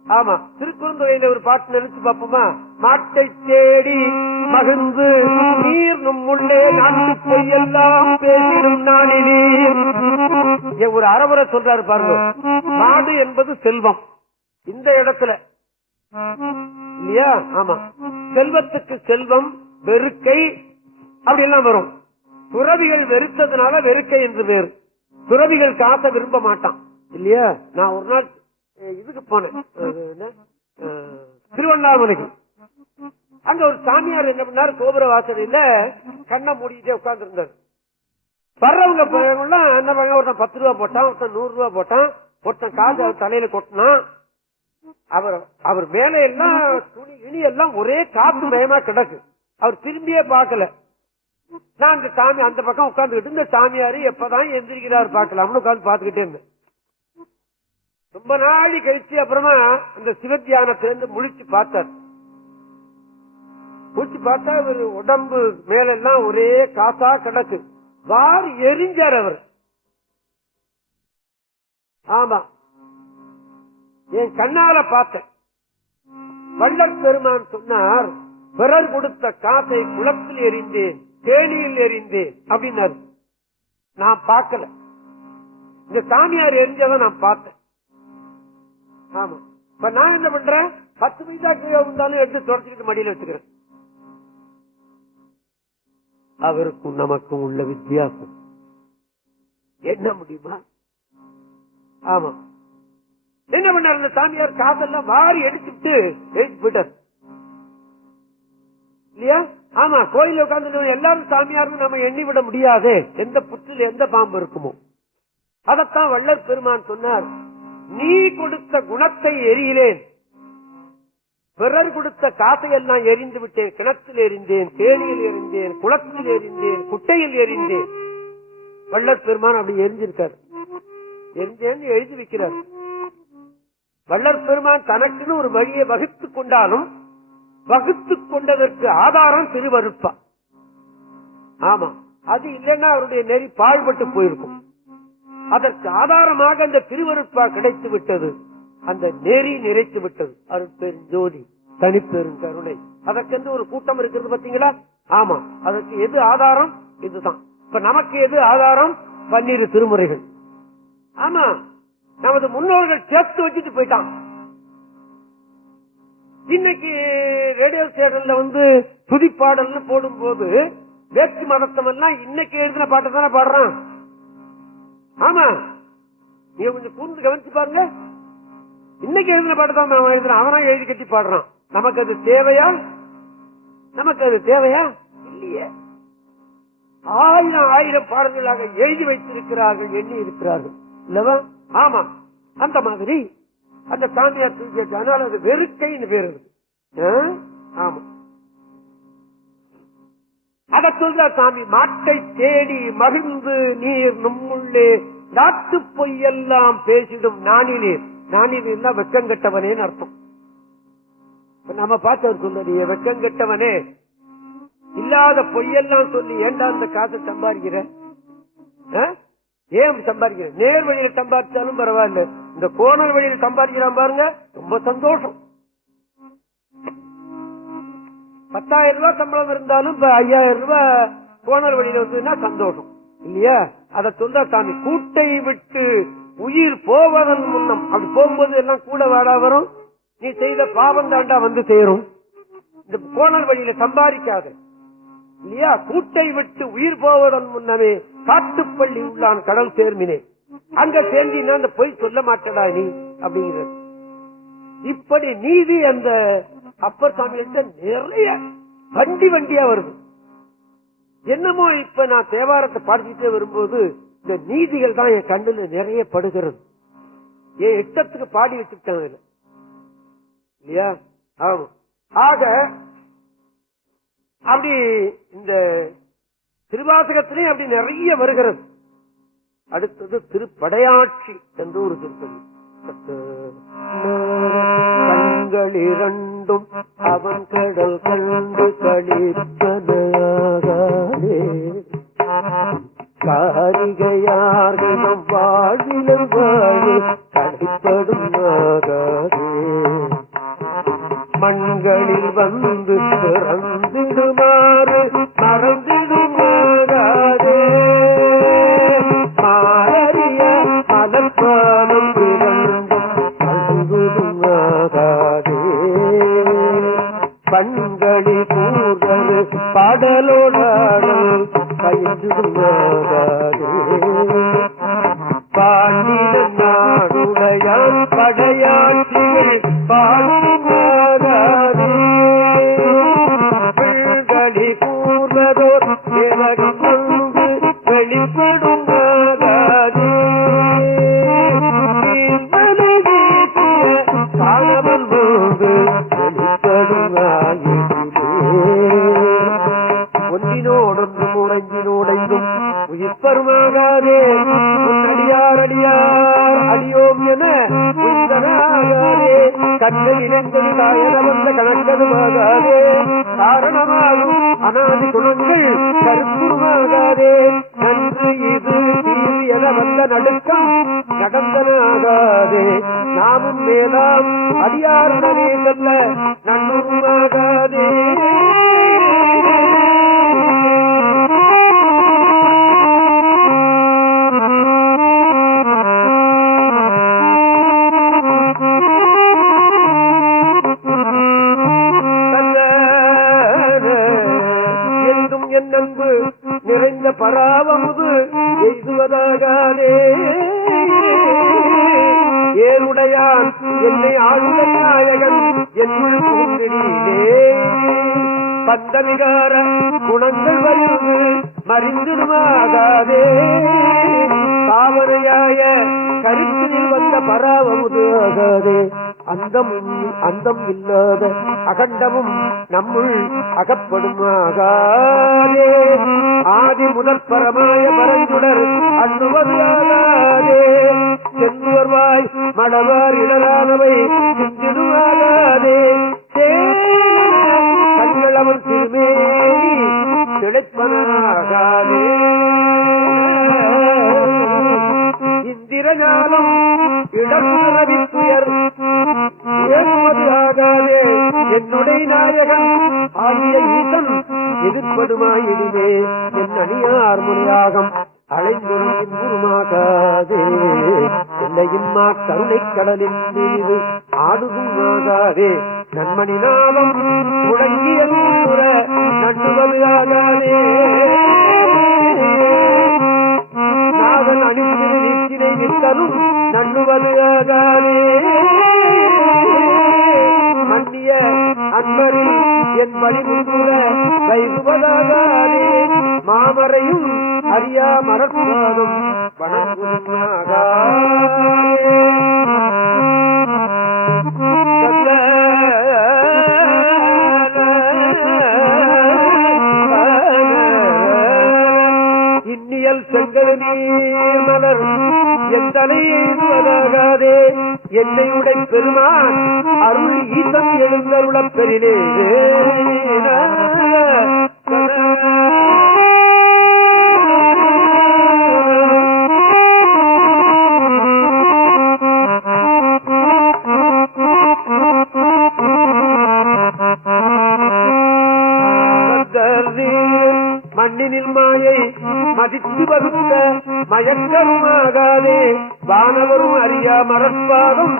ஆமா, திருக்குறுந்தொகையில ஒரு பாட்டு நினைச்சு பார்ப்போமா? மாட்டை தேடி மகிழ்ந்து நீர் நும் உள்ளே நாட்டு பொய்யெல்லாம் பேசிடும் நாளினி. ஒரு அறவுரை சொல்றாரு பாருங்க. நாடு என்பது செல்வம் இந்த இடத்துல இல்லையா? ஆமா, செல்வத்துக்கு செல்வம், வெறுக்கை அப்படி எல்லாம் வரும். துறவிகள் வெறுத்ததுனால வெறுக்கை என்று வேறு. துறவிகள் காசை விரும்ப மாட்டான் இல்லையா? நான் ஒரு நாள் இதுக்கு போனேன், திருவண்ணாமலைக்கு. அங்க ஒரு சாமியார் என்ன பண்ணார், கோபுர வாசலில கண்ணை மூடிட்டே உட்கார்ந்து இருந்தார். வர்றவங்க போயவங்கலாம் என்ன பண்ண, ஒருத்தன் 10 ரூபா போட்டான், ஒருத்தன் 100 ரூபா போட்டான், ஒருத்தன் காசு அவர் தலையில கொட்டினான். அவர் மேல எல்லாம் துணி இனி எல்லாம் ஒரே காத்து மயமா கிடக்கு. அவர் திரும்பியே பார்க்கல. நான் அந்த சாமி அந்த பக்கம் உட்கார்ந்துக்கிட்டு இந்த சாமியாரு எப்பதான் எந்திரிக்கிறாரு பார்க்கலாம்னு உட்கார்ந்து பார்த்துக்கிட்டே இருந்தேன். ரொம்ப நாளி கழிச்சு அப்புறமா அந்த சிவத்தியானத்திலிருந்து முழிச்சு பார்த்தார். முழிச்சு பார்த்தா ஒரு உடம்பு மேலெல்லாம் ஒரே காசா கிடக்கு. வாரி எரிஞ்சார் அவர். ஆமா, என் கண்ணால பார்த்தேன். வள்ளற் பெருமான் சொன்னார், பிறர் கொடுத்த காசை குளத்தில் எறிந்தேன், தேனியில் எறிந்தேன் அப்படின்னாரு. நான் பார்க்கல, இந்த சாமியார் எரிஞ்சதை நான் பார்த்தேன். ஆமா, இப்ப நான் என்ன பண்றேன், 10 பைசா கீழே இருந்தாலும் எடுத்து தொடச்சிக்கிட்டு மடியில வச்சுக்கிறேன். அவருக்கும் நமக்கும் உள்ள வித்தியாசம் என்ன முடியுமா? ஆமா, என்ன பண்ணார் இந்த சாமியார், காசெல்லாம் வாரி எடுத்துட்டு போயிட்டார் இல்லையா? ஆமா, கோயில உட்கார்ந்து எல்லாரும் சாமியாரும் நம்ம எண்ணி விட முடியாது, எந்த புற்றில் எந்த பாம்பு இருக்குமோ. அதத்தான் வள்ளற் பெருமான் சொன்னார், நீ கொடுத்த குணத்தை எரியிலேன், பிறர் கொடுத்த காசையெல்லாம் எரிந்து விட்டேன். கிணத்தில் எரிந்தேன், தேனியில் எரிந்தேன், குளத்தில் எரிந்தேன், குட்டையில் எரிந்தேன். வள்ளற் பெருமான் அப்படி எரிஞ்சிருக்காரு. எரிஞ்சேன்னு எழுதி வைக்கிறார். வள்ளற் பெருமான் தனக்குன்னு ஒரு வழியை வகுத்துக் கொண்டாலும் வகுத்துக் கொண்டதற்கு ஆதாரம் திருவருட்பா. ஆமா, அது இல்லைன்னா அவருடைய நெறி பாழ்பட்டு போயிருக்கும். அதற்கு ஆதாரமாக அந்த திருவருட்பா கிடைத்து விட்டது, அந்த நெறி நிறைத்து விட்டது. அருட்பெருஞ்சோதி தனிப்பெரும் கருணை. அதற்கென்று ஒரு கூட்டம் இருக்கிறது பாத்தீங்களா? ஆமா, அதற்கு எது ஆதாரம்? இதுதான். இப்ப நமக்கு எது ஆதாரம்? 12 திருமுறைகள். ஆமா, நமது முன்னோர்கள் சேர்த்து வச்சுட்டு போயிட்டான். இன்னைக்கு ரேடியோ ஸ்டேஷன்ல துதிப்பாடல்னு போடும் போது வேற்று மதத்தம் எல்லாம் இன்னைக்கு எழுதின பாட்டை தானே பாடுறான். ஆமா, நீங்க கொஞ்சம் கூர்ந்து கவனிச்சு பாருங்க. இன்னைக்கு எழுதின பாட்டு தான் அவன் எழுதுறான், அவனா எழுதி கட்டி பாடுறான். நமக்கு அது தேவையா? நமக்கு அது தேவையா? இல்லையே. 1000 பாடல்களாக எழுதி வைத்திருக்கிறார்கள், எண்ணி இருக்கிறார்கள் இல்லவா? ஆமா, அந்த மாதிரி அந்த சாமியார் தூக்கிட்டால் அது வெறுக்கைன்னு பேர் இருக்கு. ஆமா, அதை சொல்ற சாமி. மாட்டை தேடி மகிழ்ந்து நீர் நம்முள்ளே நாட்டு பொய்யெல்லாம் பேசிடும் நானினீர். நானினீர் வெக்கங்கட்டவனேன்னு அர்த்தம். நம்ம பார்த்தவர் சொல்ல, வெக்கங்கட்டவனே, இல்லாத பொய்யெல்லாம் சொல்லி ஏண்டா அந்த காசை சம்பாதிக்கிற? ஏன் சம்பாதிக்கிற? நேர் வழியில சம்பாதிச்சாலும் பரவாயில்ல, இந்த கோணல் வழியில சம்பாதிக்கிறான் பாருங்க, ரொம்ப சந்தோஷம். 10,000 ரூபாய் சம்பளம் இருந்தாலும் இப்ப 5,000 ரூபாய் கோணல் வழியில வந்ததுன்னா சந்தோஷம் இல்லையா? அதை சொல்ற சாமி. கூட்டை விட்டு உயிர் போவதன் முன்னம், அப்படி போகும்போது எல்லாம் கூட வாடா வரும், நீ செய்த பாவம் தாண்டா சேரும். இந்த கோணல் வழியில சம்பாதிக்காத இல்லையா? கூட்டை விட்டு உயிர் போவதன் முன்னமே காட்டுப்பள்ளி உள்ளான் கடல் சேர்மினே, அங்க சேர்ந்தினா அந்த பொய் சொல்ல மாட்டடா நீ அப்படிங்கிறது. இப்படி நீதி அந்த அப்பர் சாமியிட்ட நிறைய வண்டியா வருது. என்னமோ இப்ப நான் தேவாரத்தை பாடிக்கிட்டே வரும்போது இந்த நீதிகள் தான் என் கண்ணுல நிறைய படுகிறது. என் இஷ்டத்துக்கு பாடி வச்சுட்டாங்க இல்லையா? ஆமா. ஆக அப்படி இந்த திருவாசகத்திலே அப்படி நிறைய வருகிறது. அடுத்தது திருப்படையாட்சி என்று ஒரு திருப்பதி. கண்கள் இரண்டும் அவன் கடல் கண்டு கழிப்பனையாகே, காரிகையார்களும் வாழ்விலும் வாழு கழிப்படும் ஆகாதே, மண்களில் வந்து பிறந்திடுமாறு மறந்திடுமாறாதே, மாறிய மலர்பானம் பிறந்தும் அழுகுதுமாகாதே, பண்களி கூர்தரு பாடலோடாடல் பயின்றுமாகாதே, பாண்டின நாடுடையான் படையாட்சிகள் பாடுமாகாதே, பிள்களி கூர்வதோர் விலகம் கொண்டு வெளிப்படுமாகாதே, காணவன் போது வெளிப்படுமாகே, ஒன்றினோடொன்று முடங்கினோடைந்தும் உயிர்ப்பருமாகாதே, அடியார் அடியார் அடியோம் என உயிராகாதே, கண்ணை இணைந்தது காயன வந்த கணக்கதுமாகாதே, காரணமாகும் அநாதி குணங்கள் கருத்துருமாகாதே, நன்று இது தீவு என வந்த நடுக்கம் நடந்தனாகாதே, நாமும் மேலாம் அடியாருடனே செல்ல நன்னுருமாகாதே. நிறைந்த பராவமுது எய்துவதாகாதே, ஏருடையான் என்னை ஆளுட நாயகன் என்னுள் பூந்திரியிலே, பந்தவிகார குணங்கள் வருவது மறிந்துருமாகாதே, தாவரையாய கருத்தினில் வந்த பராவமுது ஆகாதே, அந்தம் இல்லாத அகண்டமும் நம்முள் அகப்படுமாகாதே. ஆதி முதற் பரமாய பரஞ்சுடர் அண்ணுவது ஆகாதே. சென்றுவர்வாய் மடவார் இடரானவை சிந்திடுவாகாதே. கண்களவன் திருமேனி திளைப்பனாகாதே. இந்திரஞானம் இடர்புறவித்துயர் உயர்வது ஆகாதே. என்னுடைய நாயகன் ஆகிய ஈசன் எதிர்ப்படுமாயிடுமே. என் அணியார் முறையாகம் அழைந்துரையின் குருமாகாதே. என்னையின்மா கருணை கடலின் மீது ஆடுதுமாகாதே. நன்மணி நாமம் முழங்கிய நூற நட்டுவது ஆகாதே. நாதன் அணிந்து நீக்கினை நிற்கலும் நண்ணுவது ஆகாதே. மன்னிய அன்பரில் என் வழி முன்னுற கைதுவதாகாதே. மாமரையும் அறியா மரப்பாதம் வணங்குமாகாதே. இன்னியல் செங்கல் நீர் மலர் என் தலையேதுவதாகாதே. என்னை உடை பெருமான் அருள் ஈசன் எழுந்தருளப் பெறிலே. மண்ணினில் மாயை மதித்து வகுத்த மயக்கருமாகாதே. வானவரும் அறியா மரப்பாதம்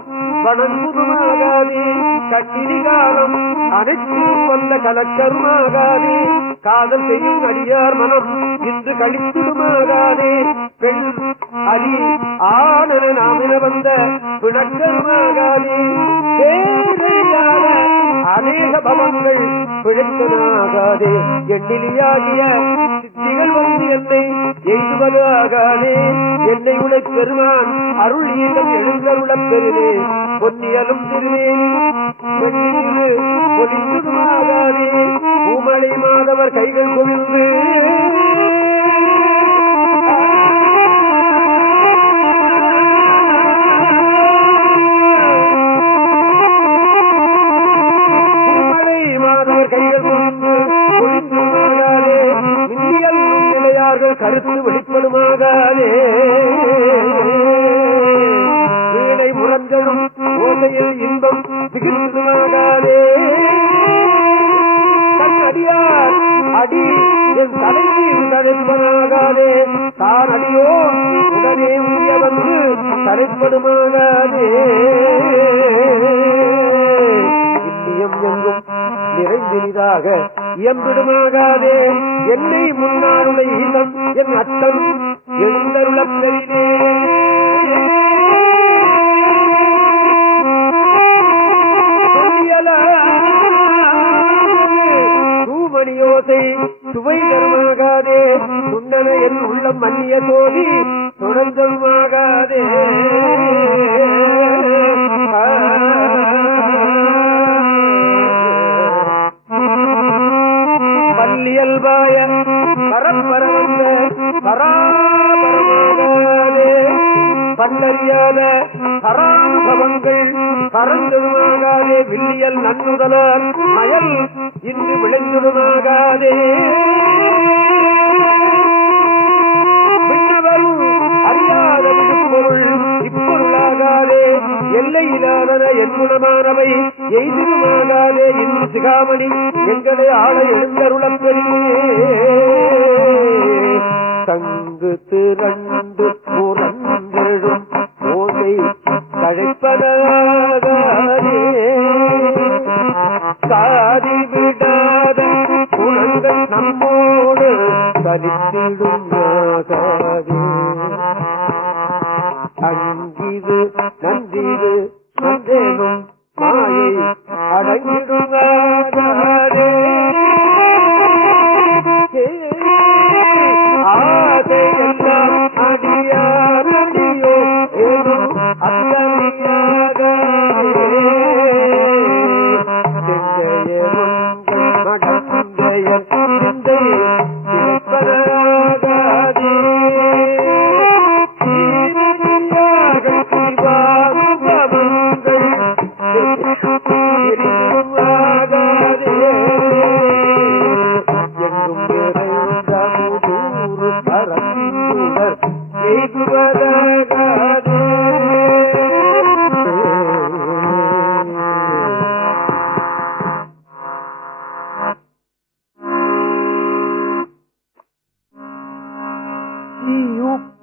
வணங்குதுமாகாதே. கண்ணினி காலம் அனைத்து வந்த கலக்கருமாகாதே. காதல் செய்யும் அடியார் மனம் இன்று கழித்துடுமாகாதே. பெண் அடி ஆனன நாமின வந்த பிணக்கருமாகாதே. பேரறியாத அநேக பவங்கள் பிழைப்பதாகாதே. எண்ணிலியாகிய சித்திகள் வந்து என்னை எய்துவது ஆகாதே. என்னை உடை பெருமான் அருள் ஈசன் எழுந்தருளப் பெறுவே. பொன்னியலும் திருவேணி பொலிந்துமாகாதே. பூமலை மாதவர் கைகள் கொழுந்து கருத்து வெளிப்படுமாகாதே. வீணை முரங்களும் ஓசையில் இன்பம் திகிர்ந்துமாகாதே. தன் அடியார் அடி என் தலைமையில் கதைப்பதாகாதே. தான் அடியோ உடனே உரிய வந்து கரைப்படுமாகாதே. இன்னியம் எங்கும் நிறைந்தினிதாக இயம்பிடுமாகாதே. என்னை முன்னாருடைய ஈசன் என் அத்தன் எழுந்தருளப் பெறினே. தூமணியோசை சுவை தருமாகாதே. சுண்டன என் உள்ளம் மன்னிய தோதி தொடர்ந்தருமாகாதே. பல்லியல்பாய பரப்பர வந்த பராபரமாகாதே. பல்லறியாத பரானுபவங்கள் பறந்துடுமாகாதே. வில்லியல் நன்னுதலார் மயல் இன்று விளைந்துடுமாகாதே. விண்ணவரும் அறியாத பொருள் இப்பொருளாகாதே. எல்லையிலாதன என் குணமானவை எய்திடுமாகாதே. இன்று சிகாமணி எங்களை ஆள எழுந்தருளப் பெறியே. தங்கு திரண்டு புறந்தெழும் ஓசை தழைப்பதாகாதே. சாதி விடாத குணங்கள் நம்மோடு தரித்திடுமாகாதே. அங்கிது நன்றிது நன்றேனும் மாயை அடங்கிடுமாகாதே. ஆதையெல்லாம் அடியாரடியோ ஏதும் அத்தனியாகாதே.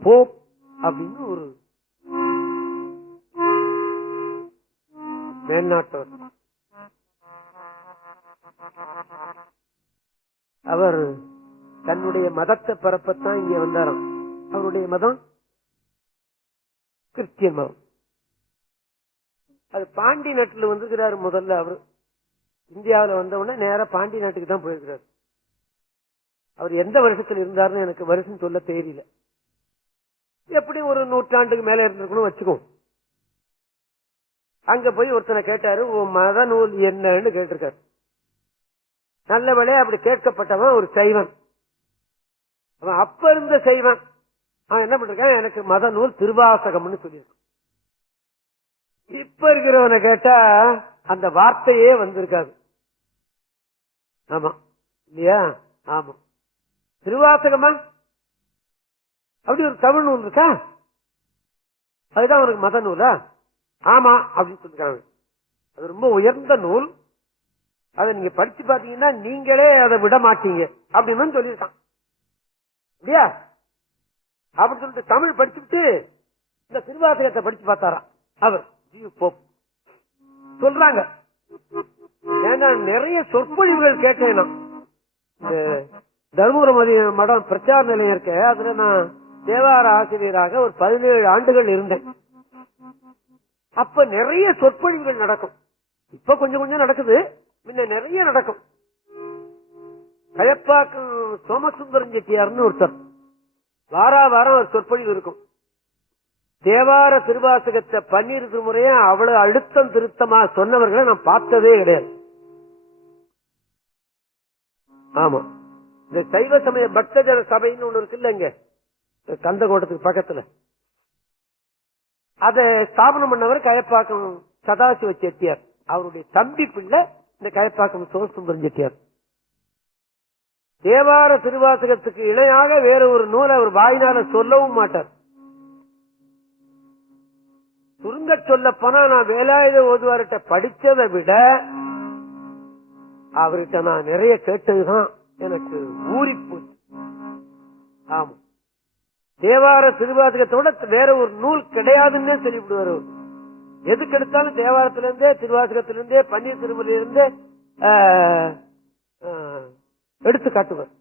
போப் அப்படின்னு ஒரு மேல்நாட்டவர். அவர் தன்னுடைய மதத்தை பரப்பத்தான் இங்க வந்தாராம். அவருடைய மதம் கிறிஸ்டியன் மதம். அது பாண்டி நாட்டுல வந்துக்கிறாரு. முதல்ல அவர் இந்தியாவில் வந்தவுடனே நேர பாண்டி நாட்டுக்கு தான் போயிருக்கிறார். அவர் எந்த வருஷத்துல இருந்தாருன்னு எனக்கு வருஷம் சொல்ல தெரியல. எப்படி ஒரு 100 ஆண்டுக்கு மேல இருந்திருக்கணும் வச்சுக்கோ. அங்க போய் ஒருத்தனை கேட்டாரு, உன் மத நூல் என்னன்னு கேட்டிருக்காரு. நல்ல வேளையா அப்படி கேட்கப்பட்டவன் ஒரு சைவன். அவன் அப்ப இருந்த சைவன். அவன் என்ன பண்றான், எனக்கு மத நூல் திருவாசகம்னு சொல்லியிருக்கான். இப்ப இருக்கிறவனை கேட்டா அந்த வார்த்தையே வந்திருக்காது. ஆமா இல்லையா? ஆமா, திருவாசகமா அப்படி ஒரு தமிழ் நூல் இருக்கா? அதுதான் அவனுக்கு மத நூலா? ஆமா அப்படின்னு சொல்லிருக்காங்க. அது ரொம்ப உயர்ந்த நூல். அதை நீங்க படிச்சு பாத்தீங்கன்னா நீங்களே அதை விட மாட்டீங்க அப்படின்னு சொல்லியிருக்கான். இல்லையா? அப்படின்னு சொல்லிட்டு தமிழ் படிச்சுட்டு இந்த திருவாசகத்தை படிச்சு பார்த்தாராம் அவர். சொல்றாங்க. ஏன்னா நிறைய சொற்பொழிவுகள் கேட்டேன். இந்த தர்மபுரம் மடம் பிரச்சார நிலையம் இருக்க, அதுல நான் தேவார ஆசிரியராக ஒரு 17 ஆண்டுகள் இருந்தேன். அப்ப நிறைய சொற்பொழிவுகள் நடக்கும். இப்ப கொஞ்சம் கொஞ்சம் நடக்குது, முன்ன நிறைய நடக்கும். கயப்பாக்கம் சோமசுந்தரம் செட்டியார்னு ஒருத்தர் வாரம் ஒரு சொற்பொழிவு இருக்கும். தேவார திருவாசகத்தை 12 முறையா அவ்வளவு அழுத்தம் திருத்தமா சொன்னவர்களை நான் பார்த்ததே கிடையாது. ஆமா, இந்த சைவ சமய பக்தஜன சபைன்னு ஒண்ணு இருக்கு இல்லைங்க, கந்தகோட்டத்துக்கு பக்கத்துல. அதை ஸ்தாபனம் பண்ணவர் கயப்பாக்கம் சதாசிவ செட்டியார். அவருடைய தம்பி பிள்ளை இந்த கயப்பாக்கம் சோமசுந்தரம் செட்டியார். தேவார திருவாசகத்துக்கு இணையாக வேற ஒரு நூலை அவர் வாயினால சொல்லவும் மாட்டார். சுருங்க சொல்ல போனா நான் வேலாயுத ஓதுவார்கிட்ட படிச்சதை விட அவர்கிட்ட நான் நிறைய கேட்டதுதான் எனக்கு ஊறிப்போச்சு. ஆமா, தேவார திருவாசகத்தோட வேற ஒரு நூல் கிடையாதுன்னு சொல்லிவிடுவார். எதுக்கு எடுத்தாலும் தேவாரத்திலிருந்தே திருவாசகத்திலிருந்தே பன்னீர் திருமலையிலிருந்தே எடுத்து காட்டுவார்.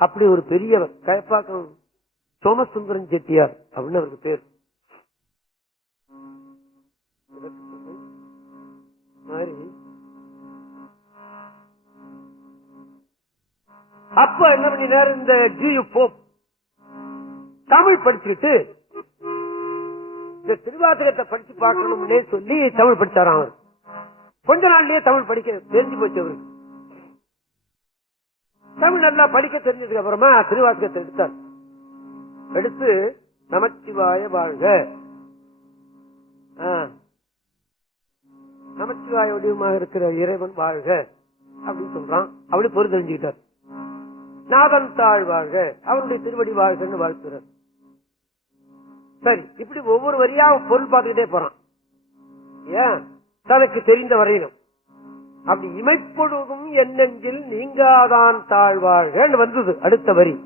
அப்படி ஒரு பெரியவர் கயப்பாக்கம் சோமசுந்தரம் செட்டியார் அப்படின்னு அவருக்கு பேர். அப்ப என்ன பண்ணினார், இந்த ஜியு போப் தமிழ் படிச்சுட்டு இந்த திருவாசகத்தை படிச்சு பார்க்கணும்னே சொல்லி தமிழ் படிச்சாராம். அவர் கொஞ்ச நாள்லயே தமிழ் படிக்க தெரிஞ்சு போச்சு. அவருக்கு தமிழ் நல்லா படிக்க தெரிஞ்சதுக்கு அப்புறமா திருவாசகத்தை எடுத்தார். எடுத்து நமச்சிவாய வாழ்க, நமச்சிவாய வடிவமாக இருக்கிற இறைவன் வாழ்க அப்படின்னு சொல்றான். அப்படி பொருள் தெரிஞ்சுக்கிட்டார். நாதன் தாழ் வாழ்க, அவருடைய திருவடி வாழ்கன்னு வாழ்த்துறார். சரி, இப்படி ஒவ்வொரு வரியா பொருள் பார்த்துக்கிட்டே போறான். ஏன், தனக்கு தெரிந்த வரையிலும். அப்படி இமைப்பொழுதும் என்னெஞ்சில் நீங்காதான் தாழ்வாழ்க வந்தது அடுத்த வரி.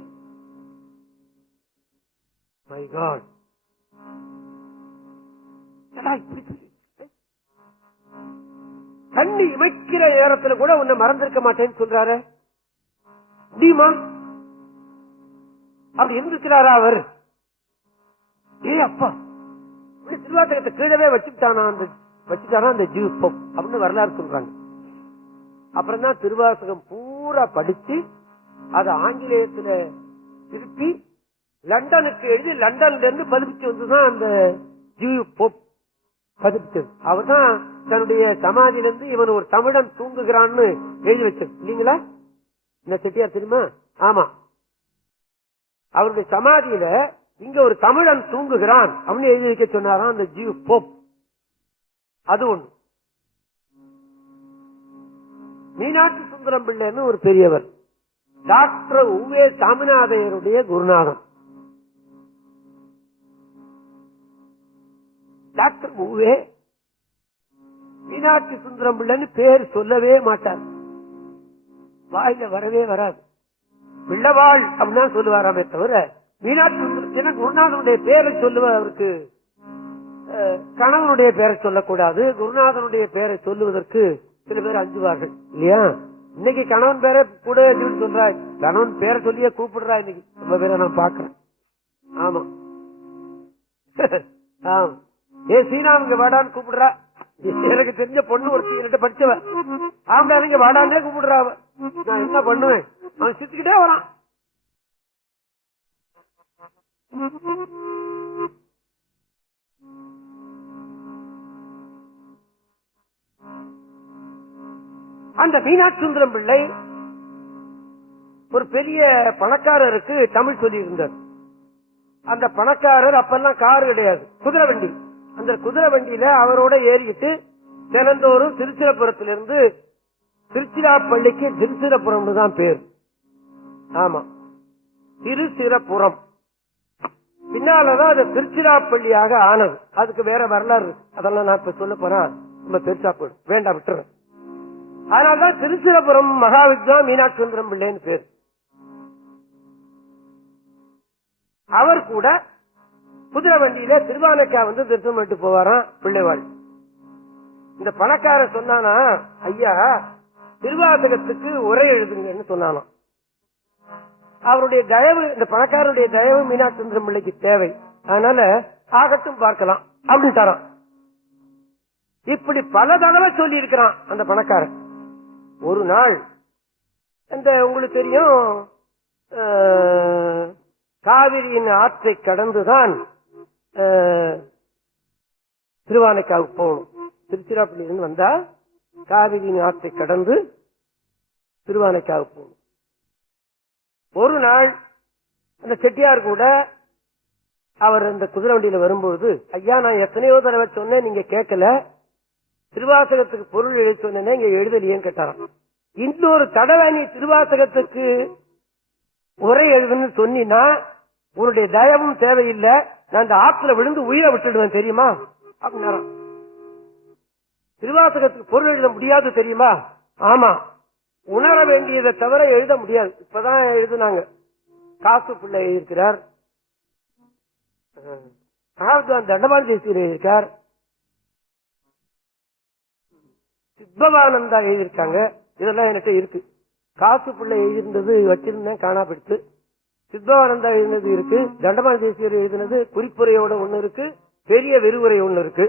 மை காட், கண்ணி இமைக்கிற நேரத்துல கூட உன்னை மறந்திருக்க மாட்டேன்னு சொல்றாரு. முடியுமா? அப்படி இருந்திருக்கிறாரா அவர்? ஏ அப்பா, திருவாசகத்தை கீழவே வச்சுட்டானா அந்த ஜீவ் அப்படின்னு வரலாறு சொல்றாங்க. அப்புறம் தான் திருவாசகம் பூரா படிச்சு அதை ஆங்கிலேயத்துல திருப்பி லண்டனுக்கு எழுதி லண்டன்ல இருந்து பதிப்பிச்சு வந்துதான் அந்த ஜீவ் போப் பதிப்பிச்சது. அவர் தான் தன்னுடைய சமாதியிலிருந்து இவன் ஒரு தமிழன் தூங்குகிறான்னு எழுதி வச்சது இல்லீங்களா? இந்த செட்டியார் தெரியுமா? ஆமா, அவருடைய சமாதியில இங்க ஒரு தமிழன் தூங்குகிறான் அப்படின்னு எழுதி வைக்க சொன்னாராம் அந்த ஜீவ் போப். அது ஒண்ணு. மீனாட்சி சுந்தரம் பிள்ளைன்னு ஒரு பெரியவர், டாக்டர் உவே சாமிநாதையருடைய குருநாதன். டாக்டர் உவே மீனாட்சி சுந்தரம் பிள்ளைன்னு பேர் சொல்லவே மாட்டார், வாயில வரவே வராது. பிள்ளவாள் அப்படின்னா சொல்லுவாராமே தவிர மீனாட்சி சுந்தரத்தை ஏன்னா குருநாதனுடைய பேரை சொல்லுவதற்கு கணவனுடைய பேரை சொல்லக்கூடாது. குருநாதனுடைய பேரை சொல்லுவதற்கு சில பேர் அஞ்சுவார்கள் இல்லையா? இன்னைக்கு கணவன் பேரை கூட சொல்றாய், கணவன் பேரை சொல்லியே கூப்பிடுறா. இன்னைக்கு ரொம்ப பேரை நான் பாக்குறேன். ஆமா ஆமா, சீனாவுங்க வாடான்னு கூப்பிடுறா. எனக்கு தெரிஞ்ச பொண்ணு ஒரு என்கிட்ட படிச்சவ, ஆம்பளைங்க வாடான்னே கூப்பிடுறா. நான் என்ன பண்ணுவேன்? அவன் சிரிச்சுக்கிட்டே வரான். அந்த மீனாட்சி சுந்தரம் பிள்ளை ஒரு பெரிய பணக்காரருக்கு தமிழ் சொல்லி இருந்தார். அந்த பணக்காரர் அப்பெல்லாம் கார் கிடையாது, குதிரை வண்டி. அந்த குதிரை வண்டியில அவரோட ஏறிக்கிட்டு தினந்தோறும் திருச்சிராப்பள்ளத்திலிருந்து திருச்சிராப்பள்ளிக்கு திருச்சிராபுரம் தான் பேர். ஆமா, திருச்சிராபுரம். பின்னாலதான் அது திருச்சிராப்பள்ளியாக ஆனது. அதுக்கு வேற வரலாறு, அதெல்லாம் நான் இப்ப சொல்ல போறேன், நம்ம பெருசா போயிடும், வேண்டாம் விட்டுறேன். அதனால்தான் திருச்சிராபுரம் மகாவித்வான் மீனாட்சி சுந்தரம் பிள்ளைன்னு பேர். அவர் கூட குதிரை வண்டியில திருவானைக்கா வந்து தரிசனம் பண்ணிட்டு போவாராம் பிள்ளைவாள். இந்த பணக்கார சொன்னானா, ஐயா திருவாசகத்துக்கு உரை எழுதுங்கன்னு சொன்னானா. அவருடைய தயவு, இந்த பணக்காரருடைய தயவு மீனாட்சி சுந்தரம் பிள்ளைக்கு தேவை, அதனால ஆகட்டும் பார்க்கலாம் அப்படின்னு தரான். இப்படி பல தடவை சொல்லி இருக்கிறான் அந்த பணக்காரன். ஒரு நாள் இந்த உங்களுக்கு தெரியும், காவிரியின் ஆற்றை கடந்துதான் திருவானைக்காவுக்கு போகணும். திருச்சிராப்பள்ளியிலிருந்து வந்தா காவிரியின் ஆற்றை கடந்து திருவானைக்காவுக்கு போகணும். ஒரு நாள் அந்த செட்டியார் கூட அவர் இந்த குதிரை வண்டியில வரும்போது, ஐயா நான் எத்தனையோ தடவை சொன்னேன், நீங்க கேட்கல, திருவாசகத்துக்கு பொருள் எழுதி சொன்னேன், இங்க எழுதலையேன்னு கேட்டாராம். இன்னொரு தடவை நீ திருவாசகத்துக்கு உரை எழுதுன்னு சொன்னா உன்னுடைய தயவும் தேவையில்லை, நான் இந்த ஆத்துல விழுந்து உயிரை விட்டுடுவேன் தெரியுமா அப்படின்னா. திருவாசகத்துக்கு பொருள் எழுத முடியாது தெரியுமா? ஆமா, உணர வேண்டியதை தவிர எழுத முடியாது. இப்பதான் எழுதுனாங்க, காசு பிள்ளை எழுதியிருக்கிறார், தண்டபாணி தேசியர் எழுதியிருக்கார், சித்பவானந்தா எழுதியிருக்காங்க. இதெல்லாம் என்கிட்ட இருக்கு. காசு பிள்ளை எழுதிருந்தது வச்சிருந்தேன், காணாப்படுத்து. சித்பவானந்தா எழுதினது இருக்கு, தண்டபாணி தேசியர் எழுதினது குறிப்புரையோட ஒண்ணு இருக்கு, பெரிய விரிவுரை ஒண்ணு இருக்கு.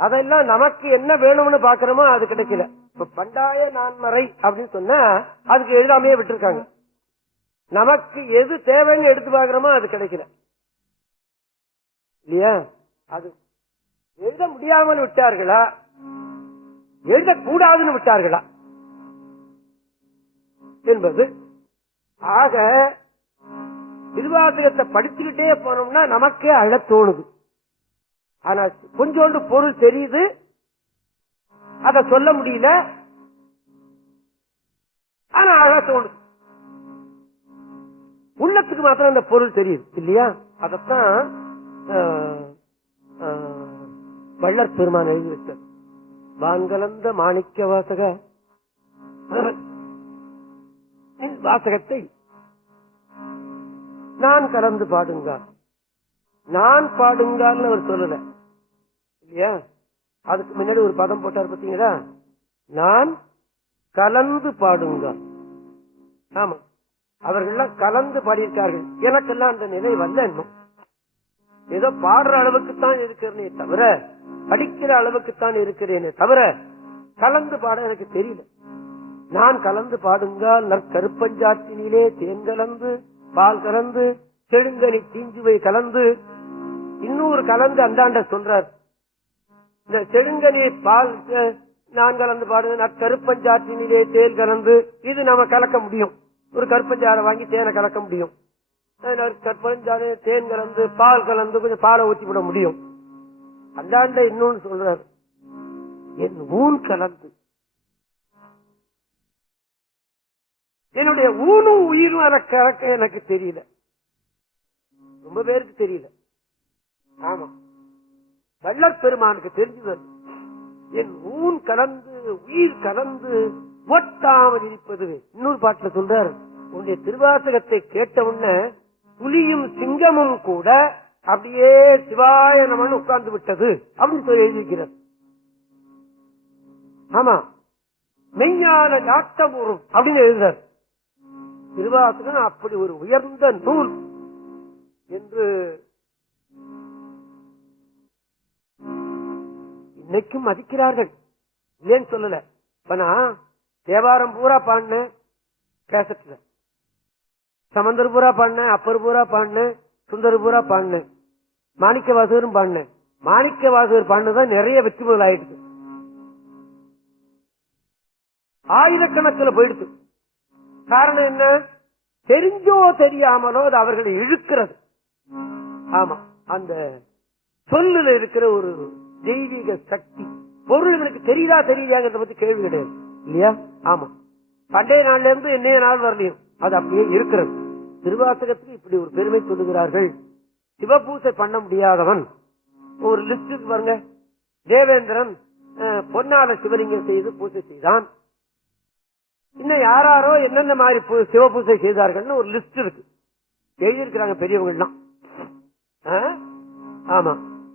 அதெல்லாம் நமக்கு என்ன வேணும்னு பாக்குறோமோ அது கிடைக்கல. இப்ப பண்டாய நான்மறை அப்படின்னு சொன்னா அதுக்கு எழுதாமையே விட்டுருக்காங்க. நமக்கு எது தேவைன்னு எடுத்து பாக்குறோமோ அது கிடைக்கல இல்லையா? அது எழுத முடியாமல் விட்டார்களா, எழுதக்கூடாதுன்னு விட்டார்களா என்பது. ஆக திருவாசகத்தை படிச்சுக்கிட்டே போனோம்னா நமக்கே அழ தோணுது. ஆனா கொஞ்சோண்டு பொருள் தெரியுது, அத சொல்ல முடியல, ஆனா அழ தோணுது. உள்ளத்துக்கு மாத்திரம் அந்த பொருள் தெரியுது இல்லையா? அதத்தான் வள்ளற் பெருமான் எழுதி வச்சார். வான்கலந்த மாணிக்க வாசக வாசகத்தை நான் கலந்து பாடுங்க, நான் பாடுங்கன்னு அவர் சொல்லல இல்லையா? அதுக்கு முன்னாடி ஒரு பதம் போட்டார் பாத்தீங்களா, நான் கலந்து பாடுங்க. ஆமா, அவர்கள் கலந்து பாடியிருக்கார்கள். எனக்கெல்லாம் அந்த நிலை வரல. இன்னும் ஏதோ பாடுற அளவுக்குத்தான் இருக்கிறேனே தவிர, படிக்கிற அளவுக்குத்தான் இருக்கிறேனே தவிர கலந்து பாட எனக்கு தெரியல. நான் கலந்து பாடுங்கால் நற்கருப்பஞ்சாற்றினிலே தேன் கலந்து பால் கலந்து செழுங்கனி தீஞ்சுவை கலந்து, இன்னொரு கலந்து அந்தாண்ட சொல்றார். இந்த செழுங்கனி பால் நான் கலந்து பாடுங்க, நற்கருப்பஞ்சாற்றினிலே தேன் கலந்து, இது நம்ம கலக்க முடியும். ஒரு கருப்பஞ்சாரை வாங்கி தேனை கலக்க முடியும். கற்பஞ்சாறு தேன் கலந்து பால் கலந்து கொஞ்சம் பாலை ஊற்றி விட முடியும். அந்தாண்ட இன்னொன்னு சொல்றாரு, என் ஊன் கலந்து, என்னுடைய ஊனும் உயிரும் கலக்க எனக்கு தெரியல, ரொம்ப பேருக்கு தெரியல. ஆமா, வள்ளற் பெருமானுக்கு தெரிஞ்சது. என் ஊன் கலந்து உயிர் கலந்து ஒட்டாமல் இருப்பது. இன்னொரு பாட்டுல சொல்றாரு, உன்னுடைய திருவாசகத்தை கேட்ட உடனே புலியும் சிங்கமும் கூட அப்படியே சிவாய நமன்னு உட்கார்ந்து விட்டது அப்படின்னு சொல்லி எழுதியிருக்கிறார். ஆமா, மெஞ்ஞான நாட்டமுறும் அப்படின்னு எழுதுறார். திருவாசகம் அப்படி ஒரு உயர்ந்த நூல் என்று இன்னைக்கும் மதிக்கிறார்கள். ஏன் சொல்லல, தேவாரம் பூரா பாடினேன் கேசட்ல, சமந்தர் பூரா பாடினேன், அப்பர் பூரா பாடினேன், சுந்தர் பூரா பாடினேன், மாணிக்க வாசகரும் பாடினேன். மாணிக்க வாசகர் பாடினதான் நிறைய வெற்றி முதல் ஆயிடுச்சு, ஆயிரக்கணக்கில் போயிடுச்சு. காரணம் என்ன? தெரிஞ்சோ தெரியாமலோ அது அவர்களை இழுக்கிறது. ஆமா, அந்த சொல்லுல இருக்கிற ஒரு தெய்வீக சக்தி. பொருள்களுக்கு தெரியுதா தெரியாங்கிறத பத்தி கேள்வி கிடையாது இல்லையா? ஆமா, பண்டைய நாள்ல இருந்து என்னைய நாள் வரலையும் அது அப்படியே இருக்கிறது. திருவாசகத்துக்கு இப்படி ஒரு பெருமை சொல்லுகிறார்கள். சிவபூசை பண்ண முடியாதவன் ஒரு லிஸ்ட் பாருங்க. தேவேந்திரன் பொன்னால சிவலிங்கம் செய்து பூஜை செய்தான். இன்னும் யாரோ என்னென்ன மாதிரி சிவபூசை செய்தார்கள் ஒரு லிஸ்ட் இருக்கு, எழுதியிருக்கிறாங்க பெரியவங்கள்லாம். ஆமா,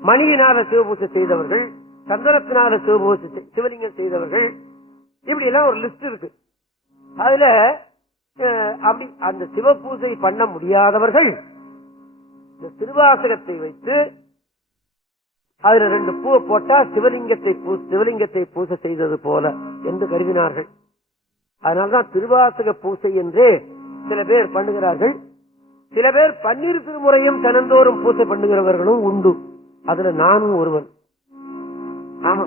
மணியினால சிவபூசை செய்தவர்கள், சந்தனத்தினால சிவபூசை சிவலிங்கம் செய்தவர்கள், இப்படி எல்லாம் ஒரு லிஸ்ட் இருக்கு. அதுல அப்படி அந்த சிவபூசை பண்ண முடியாதவர்கள் இந்த திருவாசகத்தை வைத்து அதுல 2 பூவை போட்டா சிவலிங்கத்தை பூசை செய்தது போல என்று கருதினார்கள். அதனால்தான் திருவாசக பூசை என்றே சில பேர் பண்ணுகிறார்கள். சில பேர் பன்னீர் திருமுறையும் தினந்தோறும் பூசை பண்ணுகிறவர்களும் உண்டு. அதுல நானும் ஒருவன். ஆமா,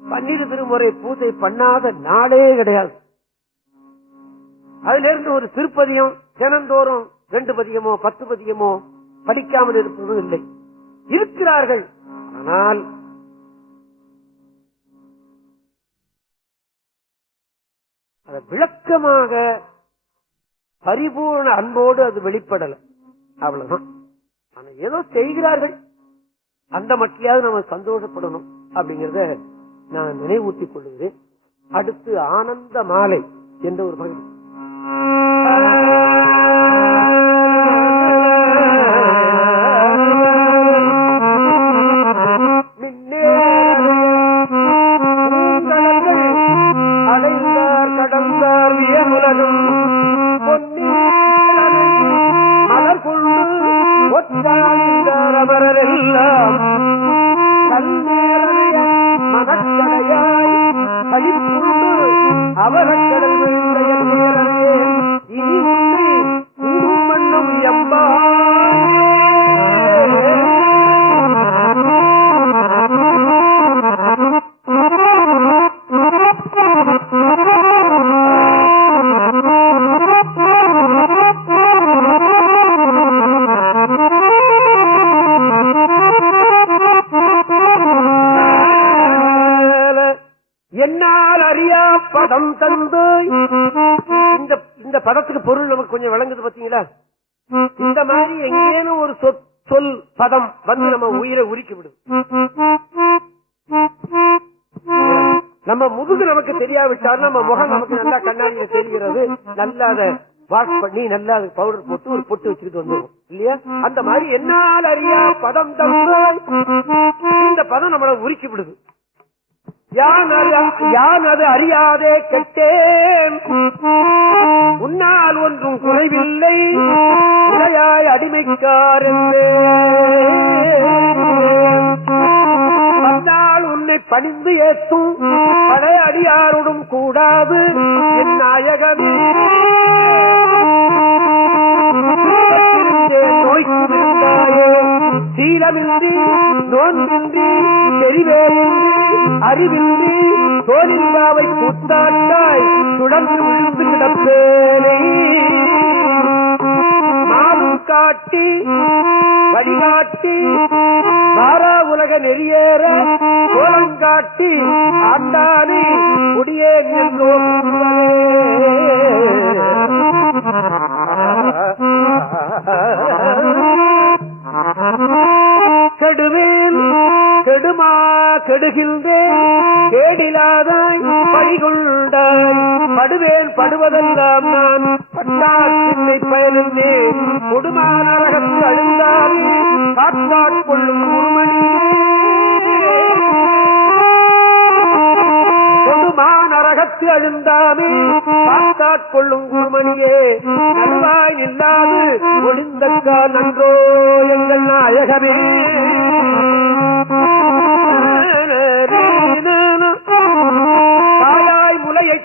பன்னீர் திருமுறை பூஜை பண்ணாத நாளே கிடையாது. அதுல இருந்து ஒரு திருப்பதியம் தினந்தோறும் 2 பதியமோ 10 பதியமோ படிக்காமல் இருப்பதும் இல்லை, இருக்கிறார்கள். ஆனால் அதை விளக்கமாக பரிபூர்ண அன்போடு அது வெளிப்படல, அவ்வளவுதான். ஆனா ஏதோ செய்கிறார்கள், அந்த மட்டிலாவது நம்ம சந்தோஷப்படணும் அப்படிங்கறத நான் நினைவூட்டிக் கொள்கிறேன். அடுத்து ஆனந்த மாலை என்ற ஒரு பகுதி. அடைந்தார் கடந்தார் உலகம் மலர் கொண்டு ஒற்றார் அவரெல்லாம் மனக்கடையாய் கழிப்புண்டு அவரக்கடல் இனி உண்டு கூடும் மண்ணும் எம்பா. என்னால் அறியா பதம் தந்து இந்த பதத்துக்கு பொருள் நமக்கு கொஞ்சம் விளங்குது பாத்தீங்களா? இந்த மாதிரி எங்கேனும் ஒரு சொல் பதம் வந்து நம்ம உயிரை உரிக்கி விடும். நம்ம முதுகு நமக்கு தெரியாவிட்டால் நம்ம முகம் நமக்கு நல்லா கண்ணாடியில தெரிகிறது. நல்லா அதை வாஷ் பண்ணி நல்லா அதுக்கு பவுடர் போட்டு ஒரு பொட்டு வச்சுக்கிட்டு வந்துடும் இல்லையா? அந்த மாதிரி என்னால் அறியா பதம் தந்து இந்த பதம் நம்மளை உரிக்கி விடுது. யான் அது அறியாதே கெட்டேன், உன்னால் ஒன்றும் குறைவில்லை, உடையாய் அடிமைக்காரே, அந்நாள் உன்னை பணிந்து ஏற்றும் பழைய அடியாருடன் கூடாது என் நாயகமே. நோய்க்குவிருந்தாயோ சீலமின்றி நோன்பின்றி தெரிவேயின்றி அறிவின்றி தோலின்பாவை கூத்தாட்டாய் தொடர்ந்து விழுந்து கிடப்பேனே. மாலும் காட்டி வழிகாட்டி மாறா உலக நெறியேற கோலங்காட்டி ஆண்டானே குடியே நின்றோ கெடுவேன் கெடுமா கெடுகின்றேன் கேடிலாதாய் பழிகொண்டாய் படுவேன் படுவதெல்லாம் நான் பட்டாட்சின்னை பயனில்லே கொடுமாநரகத்து அழுந்தால் காத்தாட்கொள்ளும் குருமணியே கொடுமாநரகத்து அழுந்தாமே காத்தாட்கொள்ளும் குருமணியே நடுவாய் இல்லாது ஒளிந்தக்கா நன்றோ எங்கள் நாயகமே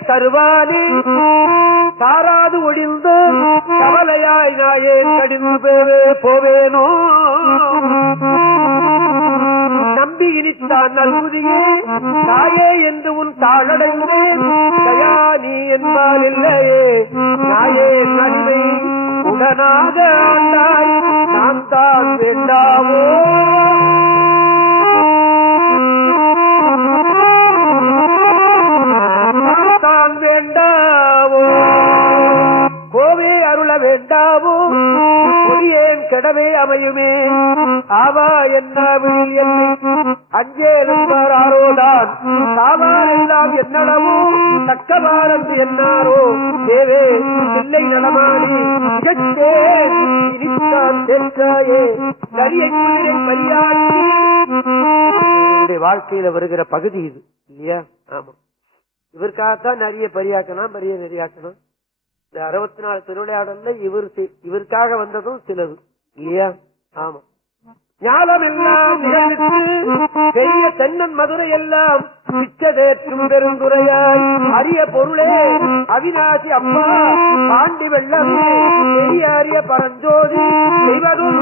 தருவானே சாராது ஒழிந்து கவலையாய் நாயே கடிந்து போவேனோ நம்பி இனித்தான் நல்குதியே தாயே என்று உன் தாளடைந்தேன் தயா நீ என்பால் இல்லையே நாயே நன்மை உடனாக ஆண்டாய் நான் தான் வேண்டாவோ வேண்டாவோ கோவே அருள வேண்டாவோ கொடியேன் கெடவே அமையுமே ஆவா என்னவில் என்னை அஞ்சே நண்பர் ஆரோதான் சாவார் எல்லாம் என்னடவோ தக்கவாரம் என்னாரோ தேவே பிள்ளை நலமானி இகத்தே இனித்தான் தேற்றாயே நரியை குயிரை பலியாற்றி வாழ்க்கையில வருகிற பகுதி இது இல்லையா? ஆமா, இவருக்காகத்தான் நிறைய பரியாக்கணும் பெரிய நெறியாக்கணும். இந்த 64 திருவிளையாடல்ல இவருக்காக வந்ததும் சிலது இல்லையா? ஆமா, ஞானம் எல்லாம் பெரிய தென்னன் மதுரை எல்லாம் பிச்சதேற்றும் பெருந்துரையாய் அரிய பொருளே அவிநாசி அப்பா பாண்டி வெள்ளமே பெரிய அரிய பரஞ்சோதி செய்வதும்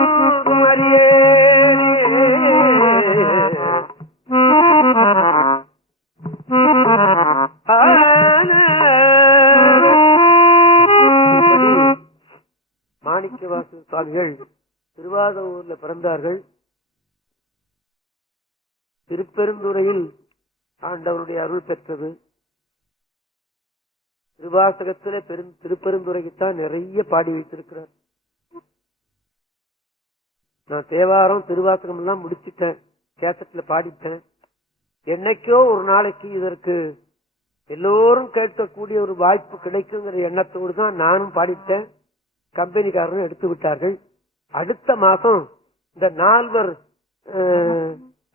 அரியே மாணிக்கவாசக சுவாமிகள் திருவாதூர்ல பிறந்தார்கள். திருப்பெருந்துறையில் ஆண்டவருடைய அருள் பெற்றது. திருவாசகத்திலே திருப்பெருந்துறைக்குத்தான் நிறைய பாடி வைத்திருக்கிறார். நான் தேவாரம் திருவாசகம் எல்லாம் முடிச்சுட்டேன், கேசட்ல பாடிட்டேன். என்னைக்கோ ஒரு நாளைக்கு இதற்கு எல்லோரும் கேட்கக்கூடிய ஒரு வாய்ப்பு கிடைக்குங்கிற எண்ணத்தோடு தான் நானும் பாடிட்டேன். கம்பெனிக்காரரும் எடுத்து விட்டார்கள். அடுத்த மாசம் இந்த 4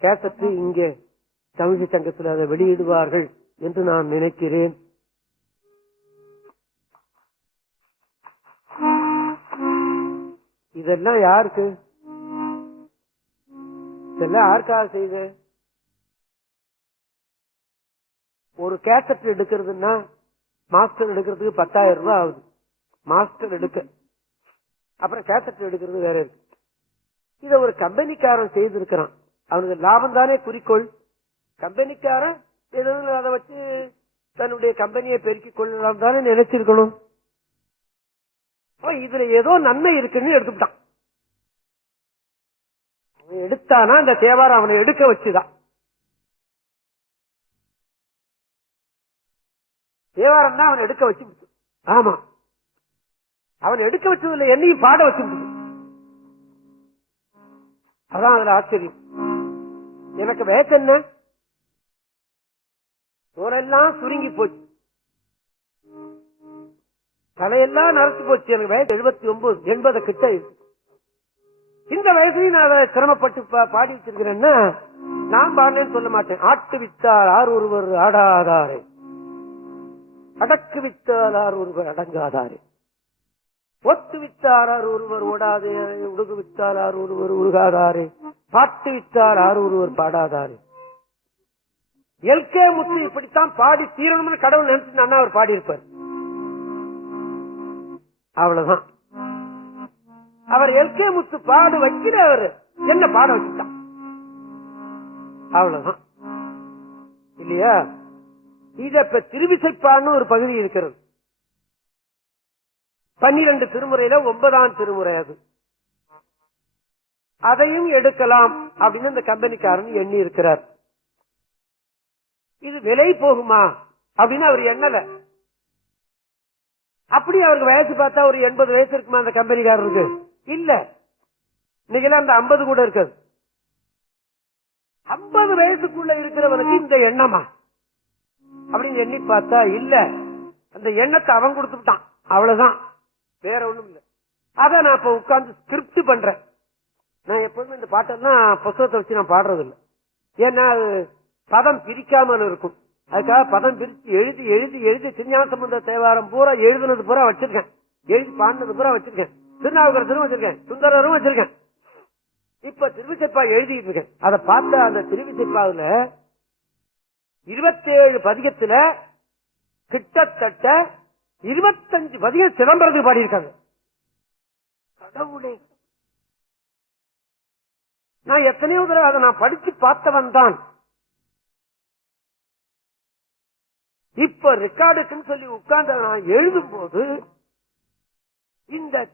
கேசட்டு இங்கே தமிழ் சங்கத்தில் அதை வெளியிடுவார்கள் என்று நான் நினைக்கிறேன். இதெல்லாம் யாருக்கு? இதெல்லாம் யாருக்காக செய்த? ஒரு கேசட் எடுக்கிறதுன்னா மாஸ்டர் எடுக்கிறதுக்கு 10,000 ரூபாய் ஆகுது. மாஸ்டர் எடுக்க அப்புறம் கேசட் எடுக்கிறது வேற இருக்கு. இத ஒரு கம்பெனிக்காரன் செய்திருக்கிறான். அவனுக்கு லாபம் தானே குறிக்கோள். கம்பெனிக்காரன் அதை வச்சு தன்னுடைய கம்பெனியை பெருக்கிக் கொள்ளலாம் தானே நினைச்சிருக்கணும். இதுல ஏதோ நன்மை இருக்குன்னு எடுத்துட்டான். அவன் எடுத்தானா அந்த தேவாரம் அவனை எடுக்க வச்சுதான். தேவாரம் தான் அவன் எடுக்க வச்சு. ஆமா, அவன் எடுக்க வச்சதுல என்னையும் பாட வச்சு. அதான் அதுல ஆச்சரியம். எனக்கு வயசு என்ன? தோலெல்லாம் சுருங்கி போச்சு, தலையெல்லாம் நரைச்சு போச்சு. எனக்கு வயசு 79 80 கிட்ட இருக்கு. இந்த வயசுலையும் நான் அதை சிரமப்பட்டு பாடி வச்சிருக்கிறேன்னா நான் பாடலன்னு சொல்ல மாட்டேன். ஆட்டு வித்தார் ஆர் ஒருவர் ஆடாதாரே, அடக்கு வித்தார் ஆர் ஒருவர் அடங்காதாரே, ஒத்து வித்தார் ஆர் ஒருவர் ஓடாதே, உடுகு வித்தார் ஆர் ஒருவர் உருகாதாரே, பாட்டு வித்தார் ஆர் ஒருவர் பாடாதாரே. எல்கே முத்து இப்படித்தான் பாடி தீரணும்னு கடவுள் நினைச்சு அண்ணா அவர் பாடி இருப்பார். அவ்வளவுதான். அவர் எல்கே முத்து பாடு வைக்கிற அவர் என்ன பாட வச்சுட்டான். அவ்வளவுதான் இல்லையா? இத இப்ப திருவிசைப்பான்னு ஒரு பகுதி இருக்கிறது. 12 திருமுறையில 9ஆம் திருமுறை அது. அதையும் எடுக்கலாம் அப்படின்னு இந்த கம்பெனிக்காரன் எண்ணி இருக்கிறார். இது விலை போகுமா அப்படின்னு அவர் எண்ணல. அப்படி அவருக்கு வயசு பார்த்தா ஒரு 80 வயசு இருக்குமா அந்த கம்பெனிக்காரருக்கு? இல்ல, இன்னைக்கு அந்த 50 கூட இருக்காது. 50 வயசுக்குள்ள இருக்கிறவனுக்கு இந்த எண்ணமா அப்படின்னு எண்ணி பார்த்தா இல்ல. அந்த எண்ணத்தை அவன் கொடுத்துட்டான், அவ்வளவுதான், வேற ஒண்ணும் இல்லை. அத நான் இப்ப உட்கார்ந்து ஸ்கிரிப்ட் பண்றேன். நான் எப்போதுமே இந்த பாட்டெல்லாம் புத்தகத்தை வச்சு நான் பாடுறது இல்லை. ஏன்னா அது பதம் பிரிக்காமல் இருக்கும். அதுக்காக பதம் பிரிச்சு எழுதி எழுதி எழுதி திருஞான சம்பந்த தேவாரம் பூரா எழுதுனது பூரா வச்சிருக்கேன், எழுதி பாடினது பூரா வச்சிருக்கேன், திருநாவுக்கரசரும் வச்சிருக்கேன், சுந்தரரும் வச்சிருக்கேன். இப்ப திருவிசைப்பா எழுதிட்டு இருக்கேன். அதை பார்த்த அந்த திருவிசைப்பாவுல 27 பதிகத்துல கிட்டத்தட்ட 25 பதிகம் சிதம்பரத்துக்கு பாடியிருக்காங்க. கடவுளே, நான் எத்தனையோ தடவை அதை நான் படிச்சு பார்த்தவன் தான். இப்ப ரெக்கார்டுக்குன்னு சொல்லி உட்கார்ந்து நான் எழுதும் போது இந்த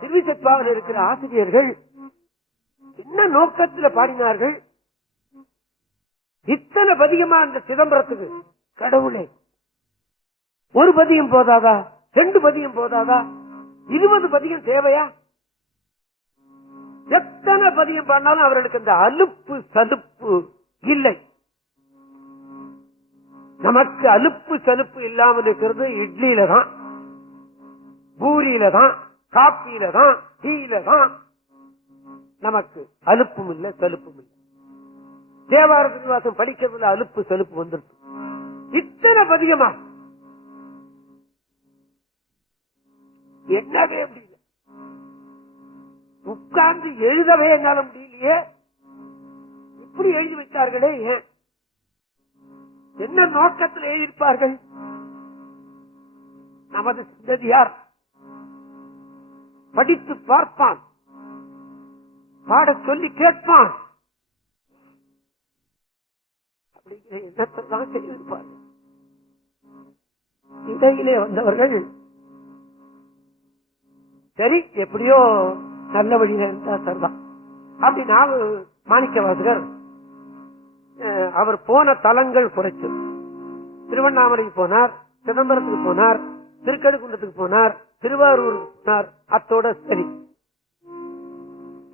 திருவிசைப்பாவில் இருக்கிற ஆசிரியர்கள் என்ன நோக்கத்துல பாடினார்கள், இத்தனை பதிகமா அந்த சிதம்பரத்துக்கு. கடவுளே, ஒரு பதியம் போதாதா, 2 பதியம் போதாதா, 20 பதியம் தேவையா? எத்தனை பதியம் பாடினாலும் அவர்களுக்கு அந்த அலுப்பு சலுப்பு இல்லை. நமக்கு அலுப்பு சலுப்பு இல்லாமல் இருக்கிறது இட்லியில தான், பூரியில தான், காப்பியில தான், டீயில தான். நமக்கு அலுப்பும் இல்லை சலுப்பும் இல்லை. தேவார திருவாசம் படிக்கிறதுல அலுப்பு சலுப்பு வந்துருக்கு. இத்தனை பதிகமா என்னவே முடியல, உட்கார்ந்து எழுதவே என்னால முடியலையே. இப்படி எழுதி வைத்தார்களே, ஏன், என்ன நோக்கத்தில் எழுதியிருப்பார்கள்? நமது சிந்ததியார் படித்து பார்ப்பான், பாட சொல்லி கேட்பான், அப்படிங்கிற எண்ணத்தை தான் செய்திருப்பார்கள். இடையிலே வந்தவர்கள் சரி எப்படியோ நல்ல வழியில இருந்தா சரிதான் அப்படி. நான் மாணிக்கவாசகர் அவர் போன தலங்கள் குறைச்சு திருவண்ணாமலைக்கு போனார், சிதம்பரத்துக்கு போனார், திருக்கடுகுன்றத்துக்கு போனார், திருவாரூருக்கு போனார். அத்தோட சரி,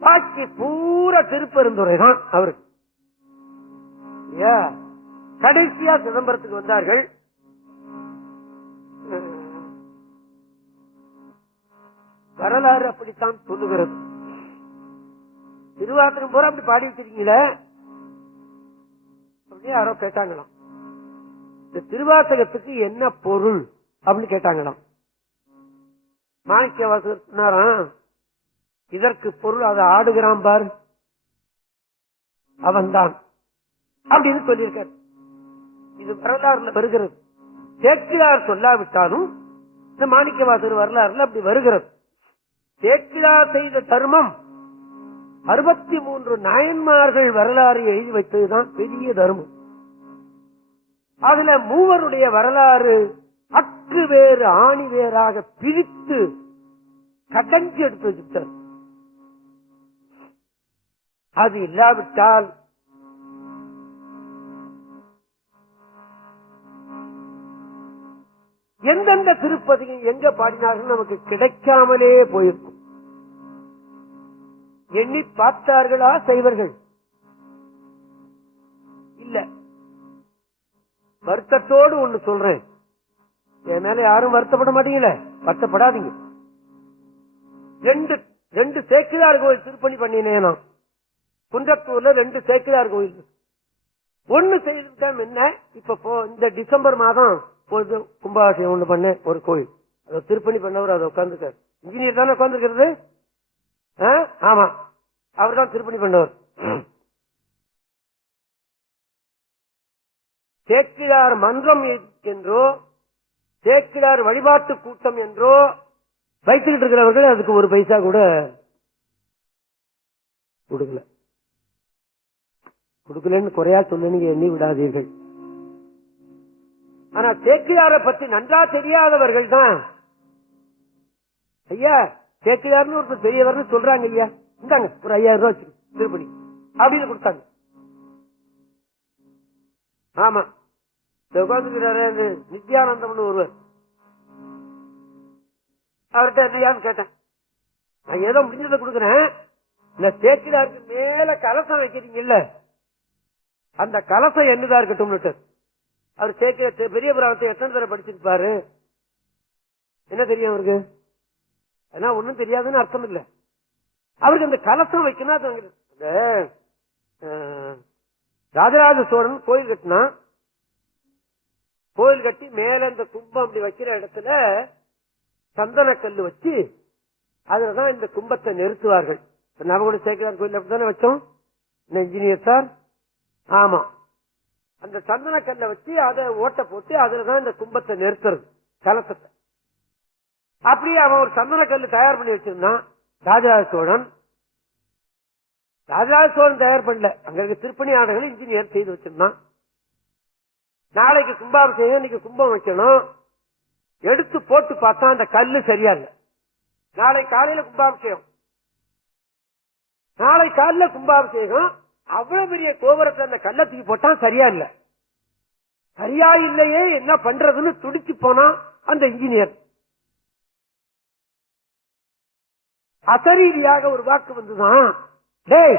பாக்கி பூரா திருப்பெருந்துறை தான் அவருக்கு. கடைசியா சிதம்பரத்துக்கு வந்தார்கள். வரலாறு அப்படித்தான் சொல்லுகிறது. திருவாத்திரம் பூரா அப்படி பாடி வச்சிருக்கீங்களே, யாரோ கேட்டாங்களாம், இந்த திருவாசகத்துக்கு என்ன பொருள் அப்படின்னு கேட்டாங்களாம். மாணிக்கவாசகர் சொன்னாராம், இதற்கு பொருள் அதை ஆடுகிறான் பார் அவன்தான் அப்படின்னு சொல்லியிருக்கார். இது வரலாறுல வருகிறது. சேக்கிழார் சொல்லாவிட்டாலும் இந்த மாணிக்கவாசகர் வரலாறுல அப்படி வருகிறது. சேக்கிழார் செய்த தர்மம் 63 நாயன்மார்கள் வரலாறு எழுதி வைத்ததுதான் பெரிய தர்மம். அதுல மூவருடைய வரலாறு அக்கு வேறு ஆணி வேறாக பிரித்து கடைஞ்சு எடுத்து வச்சுட்டார். அது இல்லாவிட்டால் எந்தெந்த திருப்பதியும் எங்க பாடினார்கள் நமக்கு கிடைக்காமலே போயிருக்கும். எண்ணி பார்த்தார்களா செய்வர்கள்? இல்ல. வருத்தத்தோடு ஒண்ணு சொல்றேன், என் மேல யாரும் வருத்தப்பட மாட்டீங்களே, வருத்தப்படாதீங்க. ரெண்டு சேக்கிழார் கோயில் திருப்பணி பண்ணினேன் நான். குன்றத்தூர்ல 2 சேக்கிழார் கோயில். ஒண்ணு செய்துட்டா என்ன, இப்ப இந்த டிசம்பர் மாதம் கும்பாபிஷேகம் ஒண்ணு பண்ண ஒரு கோயில், அதை திருப்பணி பண்ணவர் அதை உட்கார்ந்துக்கார். இன்ஜினியர் தானே உட்கார்ந்துக்கிறது. ஆமா, அவர் தான் திருப்பணி பண்ணவர். சேக்கிழார் மன்றம் என்றோ சேக்கிழார் வழிபாட்டு கூட்டம் என்றோ வைத்துக்கிட்டு இருக்கிறவர்கள் அதுக்கு ஒரு பைசா கூட கொடுக்கலன்னு குறையா சொல்லுங்க, எண்ணி விடாதீர்கள். ஆனா சேக்கிழாரை பத்தி நன்றா தெரியாதவர்கள் தான், ஐயா சேக்கிழார்னு ஒரு பெரியவர்னு சொல்றாங்க, ஐயா இந்தாங்க ஒரு 5000 ரூபாய் திருப்பணி அப்படின்னு கொடுத்தாங்க. ஆமா, உட்காந்துக்கிறாரு நித்யானந்தம்னு ஒருவர், அவர்கிட்ட என்னையான்னு கேட்டேன். நான் ஏதோ முடிஞ்சதை கொடுக்குறேன், இந்த சேக்கிழாருக்கு மேல கலசம் வைக்கிறீங்கல்ல, அந்த கலசம் என்னதா இருக்கட்டும். அவர் சேக்கிழார் பெரிய புராணத்தை எத்தனை தடவை படிச்சிருப்பாரு, என்ன தெரியும் அவருக்கு? ஏன்னா ஒண்ணும் தெரியாதுன்னு அர்த்தம் இல்ல. அவருக்கு அந்த கலசம் வைக்கணும். ராஜராஜ சோழன் கோயில் கட்டினா, கோயில் கட்டி மேல இந்த கும்பம் அப்படி வைக்கிற இடத்துல சந்தன கல்லு வச்சு அதுலதான் இந்த கும்பத்தை நிறுத்துவார்கள். நவகுண சேக்கலார் கோயில் அப்படித்தானே வச்சோம் இன்ஜினியர் சார். ஆமா, அந்த சந்தன கல்லை வச்சு அதை ஓட்ட போட்டு அதுலதான் இந்த கும்பத்தை நிறுத்துறது, கலசத்தை. அப்படியே அவன் ஒரு சந்தன கல்லு தயார் பண்ணி வச்சிருந்தான் ராஜராஜ சோழன். ராஜராஜ சோழன் தயார் பண்ணல, அங்க இருக்க திருப்பணி ஆடைகள் இன்ஜினியர் செய்து வச்சிருந்தான். நாளைக்கு கும்பாபிஷேகம், இன்னைக்கு கும்பம் வைக்கணும். எடுத்து போட்டு பார்த்தா அந்த கல்லு சரியா இல்ல. நாளை காலையில கும்பாபிஷேகம், நாளை காலையில கும்பாபிஷேகம். அவ்வளவு பெரிய கோபுரத்தை அந்த கல்லை தூக்கி போட்டா சரியா இல்ல. சரியா இல்லையே, என்ன பண்றதுன்னு துடிச்சு போனா அந்த இன்ஜினியர். அசரீதியாக ஒரு வாக்கு வந்துதான், டேய்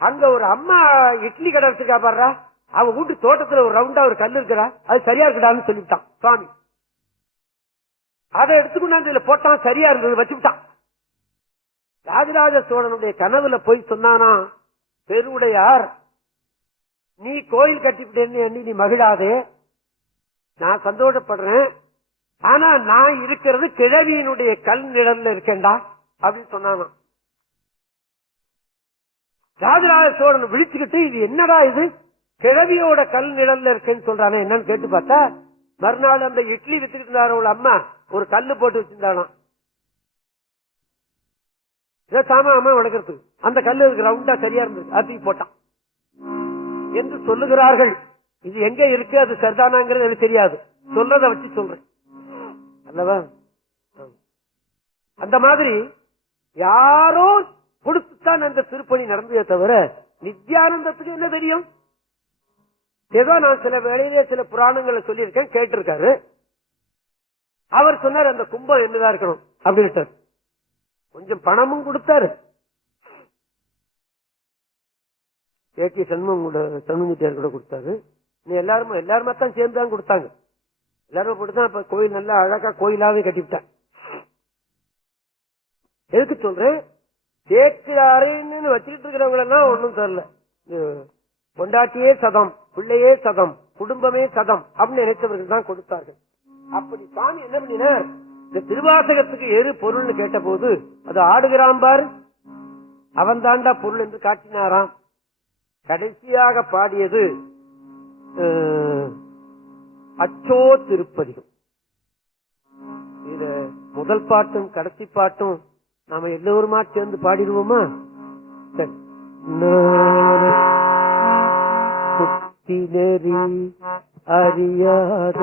அங்க ஒரு அம்மா இட்லி கடை எடுத்துக்கா பாடுறா, அவ வீட்டு தோட்டத்துல ஒரு ரவுண்டா ஒரு கல் இருக்கிறா, அது சரியா இருக்கடான்னு சொல்லிவிட்டான் சுவாமி. அதை எடுத்துக்கொண்டு இதுல போட்டான், சரியா இருந்தது, வச்சுட்டான். ராஜராஜ சோழனுடைய கனவுல போய் சொன்னானா, பெருவுடையார் நீ கோயில் கட்டிவிட்டேன்னு எண்ணி நீ மகிழாதே, நான் சந்தோஷப்படுறேன். ஆனா நான் இருக்கிறது கிழவியினுடைய கல் நிழல்ல இருக்கேன்டா அப்படின்னு சொன்னானா. ராஜராஜ சோழன் விழிச்சுக்கிட்டு, இது என்னடா இது கிழவியோட கல் நிழல்ல இருக்கேன்னு சொல்றானே, என்னன்னு கேட்டு பார்த்தா, மறுநாள் அந்த இட்லி வித்துக்கிட்டு இருந்தார ஒரு அம்மா ஒரு கல்லு போட்டு வச்சிருந்தானா சாமா வளர்க்கறதுக்கு. அந்த கல்லு ரவுண்டா சரியா இருந்தது, அது போட்டான் என்று சொல்லுகிறார்கள். இது எங்க இருக்கு, அது சரிதானாங்கிறது எனக்கு தெரியாது, சொல்றதை வச்சு சொல்றேன் அல்லவா. அந்த மாதிரி யாரோ கொடுத்துத்தான் அந்த திருப்பணி நடந்ததே தவிர நித்யானந்தத்துக்கு என்ன தெரியும்? ஏதோ நான் சில வேளையிலே சில புராணங்களை சொல்லியிருக்கேன், கேட்டிருக்காரு. அவர் சொன்னார் அந்த கும்பம் என்னதான் இருக்கணும் அப்படின்ட்டு, கொஞ்சம் பணமும் கொடுத்தாரு. ஏகி சண்முகத்தியார் கூட கொடுத்தாரு. நீ எல்லாருமே தான் சேர்ந்து தான் கொடுத்தாங்க. எல்லாரும் போட்டுதான் இப்ப கோயில் நல்லா அழகா கோயிலாவே கட்டிவிட்டாங்க. எதுக்கு சொல்றேன், சேக்கிராரேன்னு வச்சுக்கிட்டு இருக்கிறவங்க எல்லாம் ஒன்னும் தெரியல. பொண்டாட்டியே சதம், பிள்ளையே சதம், குடும்பமே சதம் அப்படின்னு நினைத்தவர்கள் தான் கொடுத்தார்கள். அப்படி சுவாமி என்ன பண்ணினார், இந்த திருவாசகத்துக்கு எது பொருள்னு கேட்ட போது அது ஆடுகிறான் பாரு, அவன் தாண்டா பொருள் என்று காட்டினாராம். கடைசியாக பாடியது அச்சோ திருப்பதிகம். இது முதல் பாட்டும் கடைசி பாட்டும் நாம எல்லோருமா சேர்ந்து பாடிடுவோமா? சரி. புத்தினரி அறியாத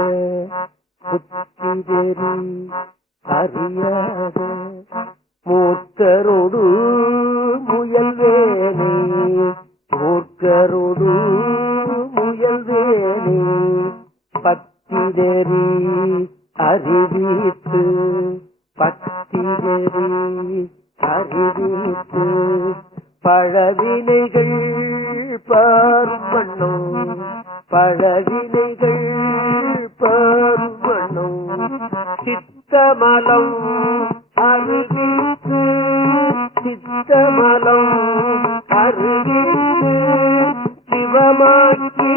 புத்தினரி அறியாத மூர்க்கரோடு முயல்வேனே, மூர்க்கரோடு முயல்வேனே, பத்தினரி அறிவித்து பத்தினரி அறிவித்து பழவினைகள் பார்வண்ணம், பழவினைகள் பார்வண்ணம், சித்தமலம் அறிவித்து சித்தமலம் அறிவித்து சிவமாக்கி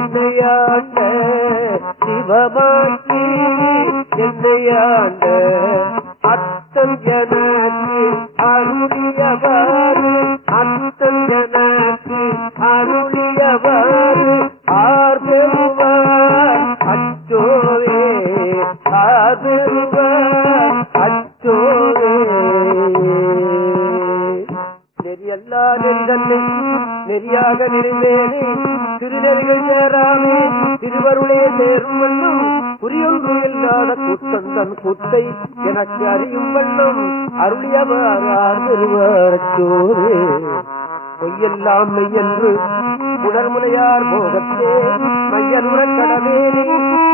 என்னையாண்ட, சிவமாக்கி என்னையாண்ட அத்தன் எனக்கு அருளியவாறு, அத்தன் எனக்கு அருளியவாறு ஆர்வருவார் அச்சோவே, ஆர்வருவார் அச்சோவே. நெறியல்லா நெறிதன்னை நெறியாக நிறைவேனே, திருநெறிகள் சேராமே திருவருளே சேரும் வண்ணம், குறியொன்று இல்லாத கூத்தந்தன் கூத்தை எனக்கு அறியும் வண்ணம் அருளியவார் ஆர்வருவாரச்சோரே. பொய்யெல்லாம் மெய்யன்று உடற்முனையார் போகத்தே மையனுற கடவேனே,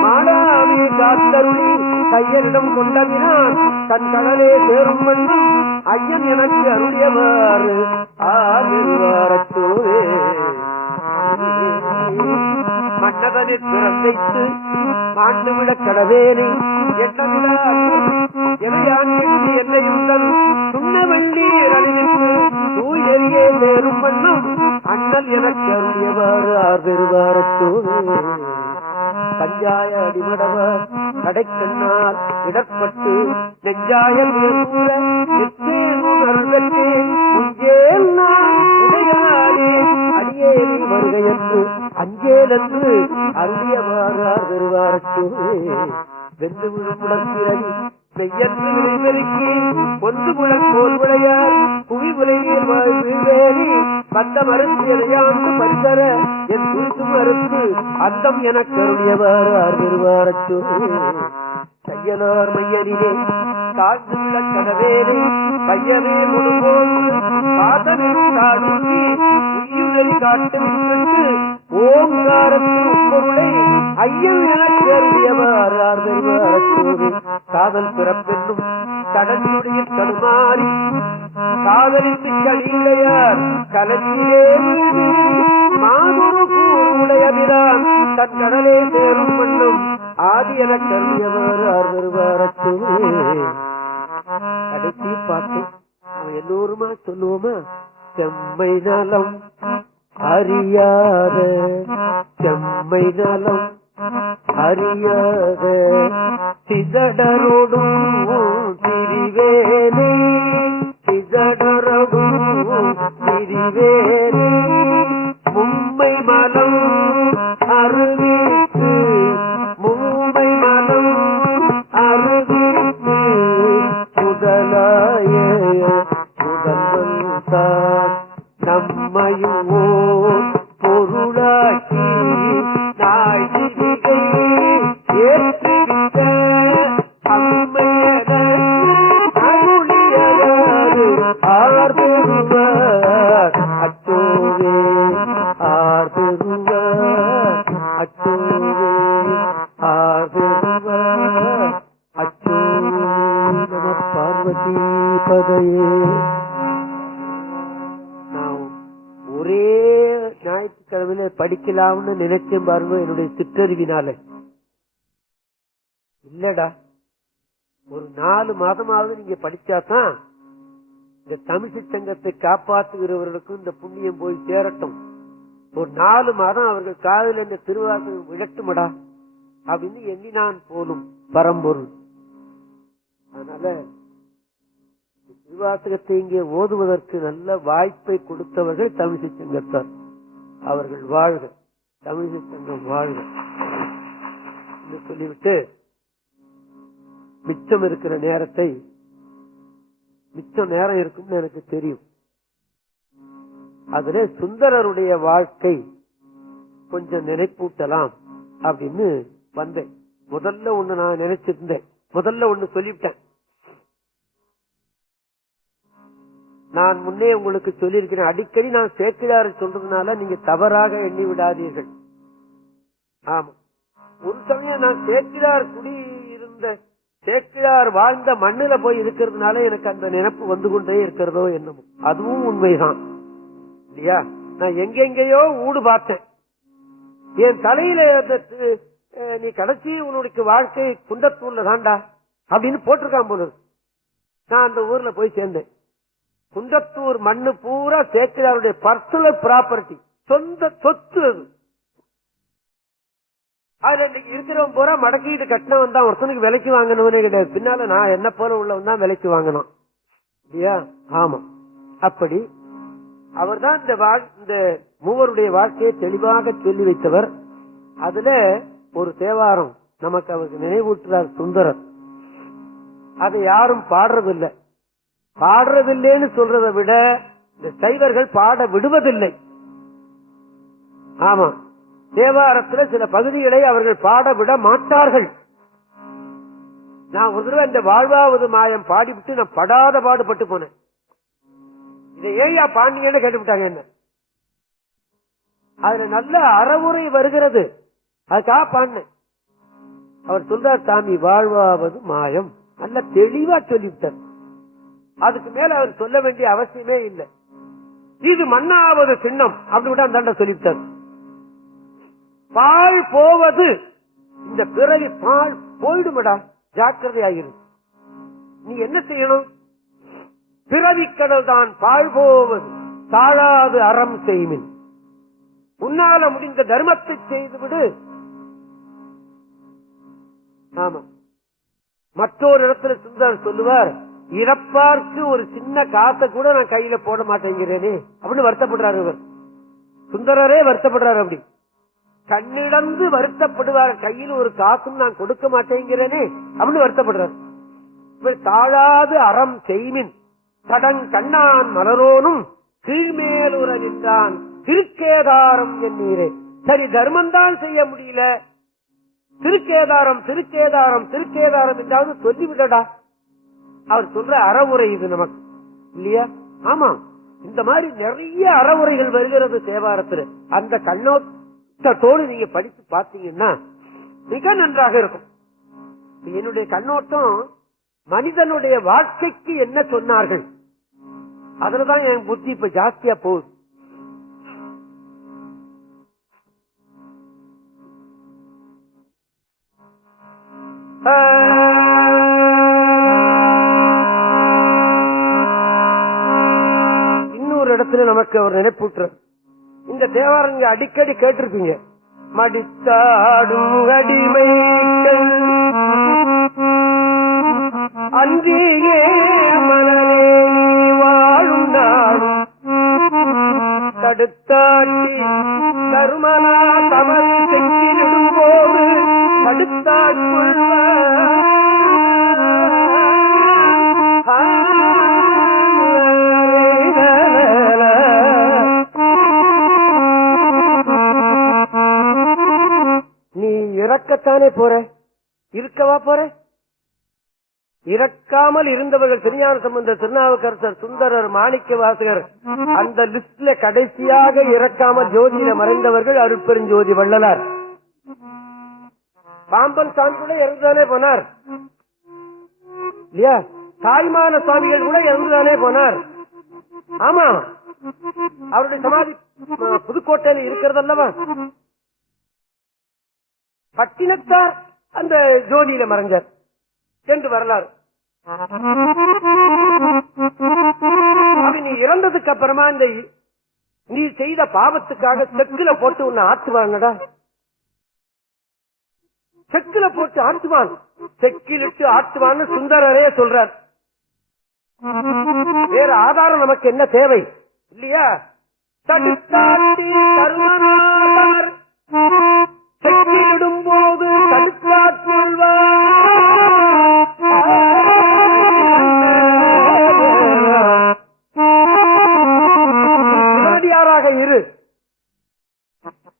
மாடாமே காத்தருளி கையனிடம் கொண்டவினான் தன் கடலே சேரும் வண்ணம் ஐயன் எனக்கு அருளியவாறு ஆர்வருவாரச்சோரே. மன்ன மனதனில் பிறந்தைத்து மாண்டுவிட கடவேனை எல்லையுடன் சுண்ணவள்ளி அறிவித்து தூய் நெறியே நேரும் வண்ணம் அண்ணல் எனக்கு அருளியவாறு ஆர்வெருவாரத்தோடு பஞ்சாய அடிமடவர் கடைக்கண்ணால் இடப்பட்டு நெஞ்சாய அடியேறி வருகையன்று அஞ்சேலன்று அருளியவாறார் பெறுவாரத்தோடு வென்று விழுப்புடற்பிறவி மெய்யன்று விளைவெருக்கி ஒன்று முழக்கோல் விளையார் புவி விளைவில் வாழ்வேறி பந்த மறுத்து எதையாண்டு பரிசர என் குறித்து மறுத்து அந்தம் என கருளியவாறு ஆர்வெருவாரச்சோ கையலார் மையனிலே தாழ்ந்துள்ள கனவேனை கையவே முழுபோன்று பாதனில் காடுங்கி உயிரை காட்டு ஓங்காரத்தின் உட்பொருளை ஐயன் என கருளியவாறு ஆர்வெருவாரச்சோடு காதல் பிறப்பென்னும் கடனுடைய தடுமாறி காதலித்து கழியுடையார் கலத்திலே மாதொரு கூறுடையவிரான் தன் கடலே சேரும் மண்ணும் ஆதி என கருளியவாறு ஆர்வெருவாரச்சோ கடைசி பார்த்து அவன் எல்லோருமா சொல்லுவோமா செம்மை நலம் அறியாத செம்மை நலம் அறியாத சிதடரோடும் திரிவேனே சிதடரோடும் திரிவேனே மும்மை மலம் அருவித்து மும்மை மலம் அருவித்து முதலாய முதல்வன் தான் நம்மையும் பொருளாக்கி நாழிகை ஏற்றிருக்க அம்மையன அருளியவாறு ஆர்வருவார் அச்சோவே ஆர்வருவார் அச்சோவே ஆர்வருவார் அச்சோவே நம பார்வதி பதையே. ஒரே ஞாயிற்றுக்கிழமையில படிக்கலாம்னு நினைச்சேன் பாருங்க, என்னுடைய சிற்றறிவினால. இல்லடா, ஒரு 4 மாதமாவது நீங்க படிச்சாதான் இந்த தமிழ்ச்சி சங்கத்தை காப்பாற்றுகிறவர்களுக்கும் இந்த புண்ணியம் போய் சேரட்டும். ஒரு 4 மாதம் அவர்கள் காதல் இந்த திருவாசகம் விழட்டுமடா அப்படின்னு எண்ணினான் போலும் பரம்பொருள். அதனால திருவாசகத்தை இங்கே ஓதுவதற்கு நல்ல வாய்ப்பை கொடுத்தவர்கள் தமிழ்ச்சி சங்கத்தார். அவர்கள் வாழ்க, தமிழ்ச்சி சங்கம் வாழ்க என்று சொல்லிவிட்டு மிச்சம் இருக்கிற நேரத்தை, மிச்சம் நேரம் இருக்கும்னு எனக்கு தெரியும், அதுல சுந்தரருடைய வாழ்க்கை கொஞ்சம் நினைப்பூட்டலாம் அப்படின்னு வந்தேன். முதல்ல ஒண்ணு நான் நினைச்சிருந்தேன், முதல்ல ஒண்ணு சொல்லிவிட்டேன். நான் முன்னே உங்களுக்கு சொல்லியிருக்கிறேன், அடிக்கடி நான் சேக்கிழார் சொல்றதுனால நீங்க தவறாக எண்ணி விடாதீர்கள். ஆமா, ஒரு சமயம் நான் சேக்கிழார் குடியிருந்த சேக்கிழார் வாழ்ந்த மண்ணில போய் இருக்கிறதுனால எனக்கு அந்த நினைப்பு வந்து கொண்டே இருக்கிறதோ என்னமோ, அதுவும் உண்மைதான் இல்லையா. நான் எங்கெங்கயோ ஊடு பார்த்தேன், என் தலையில நீ கடைசி உன்னுடைய வாழ்க்கை குண்டத்தூர்ல தாண்டா அப்படின்னு போட்டிருக்கான் போல. நான் அந்த ஊர்ல போய் சேர்ந்தேன். குண்டத்தூர் மண்ணு பூரா சேக்கிழாருடைய பர்சனல் ப்ராப்பர்ட்டி, சொந்த சொத்து. அது அதுல இன்னைக்கு இருக்கிறவன் பூரா மடக்கிட்டு கட்டினவன் தான், ஒருத்தனுக்கு விலைக்கு வாங்கினவனே கிடையாது. பின்னால நான் என்ன போல உள்ளவன் தான் விலைக்கு வாங்கினான் இல்லையா. ஆமா, அப்படி அவர் தான் இந்த மூவருடைய வாழ்க்கையை தெளிவாக சொல்லி வைத்தவர். அதுல ஒரு தேவாரம் நமக்கு அவருக்கு நினைவூட்டுறார் சுந்தரர். அதை யாரும் பாடுறதில்லை. பாடுறதில்லைன்னு சொல்றதை விட இந்த சைவர்கள் பாட விடுவதில்லை. ஆமா, தேவாரத்துல சில பகுதிகளை அவர்கள் பாட விட மாட்டார்கள். நான் ஒரு தடவை இந்த வாழ்வாவது மாயம் பாடிவிட்டு நான் படாத பாடுபட்டு போனேன். இதை ஏயா பாண்டியன்னு கேட்டுவிட்டாங்க என்ன. அதுல நல்ல அறவுரை வருகிறது, அதுக்காக பாடினேன். அவர் சொல்றார், சாமி வாழ்வாவது மாயம், நல்ல தெளிவா சொல்லிவிட்டார். அதுக்கு மேல அவர் சொல்ல வேண்டிய அவசியமே இல்லை. இது மண்ணாவது சின்னம் அப்படி விட அந்த சொல்லிவிட்டார். பால் போவது, இந்த பிறவி பால் போயிடுமடா, ஜாக்கிரதையாகிரு. நீ என்ன செய்யணும்? பிறவிக்கடல் தான் பால் போவது, தாழாது அறம் செய்மின். உன்னால முடிந்த தர்மத்தை செய்துவிடு. ஆமா, மற்றொரு இடத்துல சுந்தரர் சொல்லுவார், இறப்பார்க்கு ஒரு சின்ன காசை கூட நான் கையில போட மாட்டேங்கிறேனே அப்படின்னு வருத்தப்படுறாரு. இவர் சுந்தரரே வருத்தப்படுறாரு. அப்படி கண்ணிடந்து வருத்தப்படுவார், கையில் ஒரு காசும் நான் கொடுக்க மாட்டேங்கிறேனே அப்படின்னு வருத்தப்படுறாரு. இவர் தாழாது அறம் செய்மின் தடங் கண்ணான் மலரோனும் கீழ்மேலுற நின்றான் திருக்கேதாரம் என்னீரே. சரி, தர்மம் தான் செய்ய முடியல, திருக்கேதாரம் திருக்கேதாரம் திருக்கேதாரம் என்றாவது சொல்லிவிடடா. அவர் சொல்ற அறவுரை இது நமக்கு இல்லையா? ஆமா, இந்த மாதிரி நிறைய அறவுரைகள் வருகிறது தேவாரத்தில். அந்த கண்ணோட்டத்தோடு நீங்க படித்து பார்த்தீங்கன்னா மிக நன்றாக இருக்கும். என்னுடைய கண்ணோட்டம் மனிதனுடைய வாழ்க்கைக்கு என்ன சொன்னார்கள், அதுலதான் என் புத்தி இப்ப ஜாஸ்தியா போகுது. இன்னொரு இடத்துல நமக்கு அவர் நினைப்பூட்டுற இந்த தேவாரங்க அடிக்கடி கேட்டிருப்பீங்க. மடித்தாடும் அடிமைகள் அன்றியே மனநே வாழும் நாடும் தடுத்தாட்டி கருமனா தமது செஞ்சிடும் போது தடுத்தாட்கொள்வ. நீ இறக்கத்தானே போற, இருக்கவா போற? இறக்காமல் இருந்தவர்கள் திருஞான சம்பந்தர், திருநாவுக்கரசர், சுந்தரர், மாணிக்க வாசகர். அந்த லிஸ்ட்ல கடைசியாக இறக்காமல் ஜோதியில மறைந்தவர்கள் அருட்பெருஞ்சோதி வள்ளலார். பாம்பன் சாமி கூட இறந்துதானே போனார் இல்லையா? தாய்மான சுவாமிகள் கூட இறந்துதானே போனார். ஆமா, அவருடைய சமாதி புதுக்கோட்டையில் இருக்கிறது அல்லவா? பட்டினத்தார் அந்த ஜோதியில மறைஞ்சார் என்று வரலாறு. நீ இறந்ததுக்கு அப்புறமா இந்த நீ செய்த பாவத்துக்காக செக்குல போட்டு உன்னை ஆட்டுவாங்கடா, செக்குல போட்டு ஆட்டுவான், செக்கிலிட்டு ஆட்டுவான்னு சுந்தரரே சொல்றார். வேற ஆதாரம் நமக்கு என்ன தேவை இல்லையா? தடுத்தாட்டி கருமனார் செக்கிலிடும் போது தடுத்தாட்கொள்வார். உடனடியாராக இரு.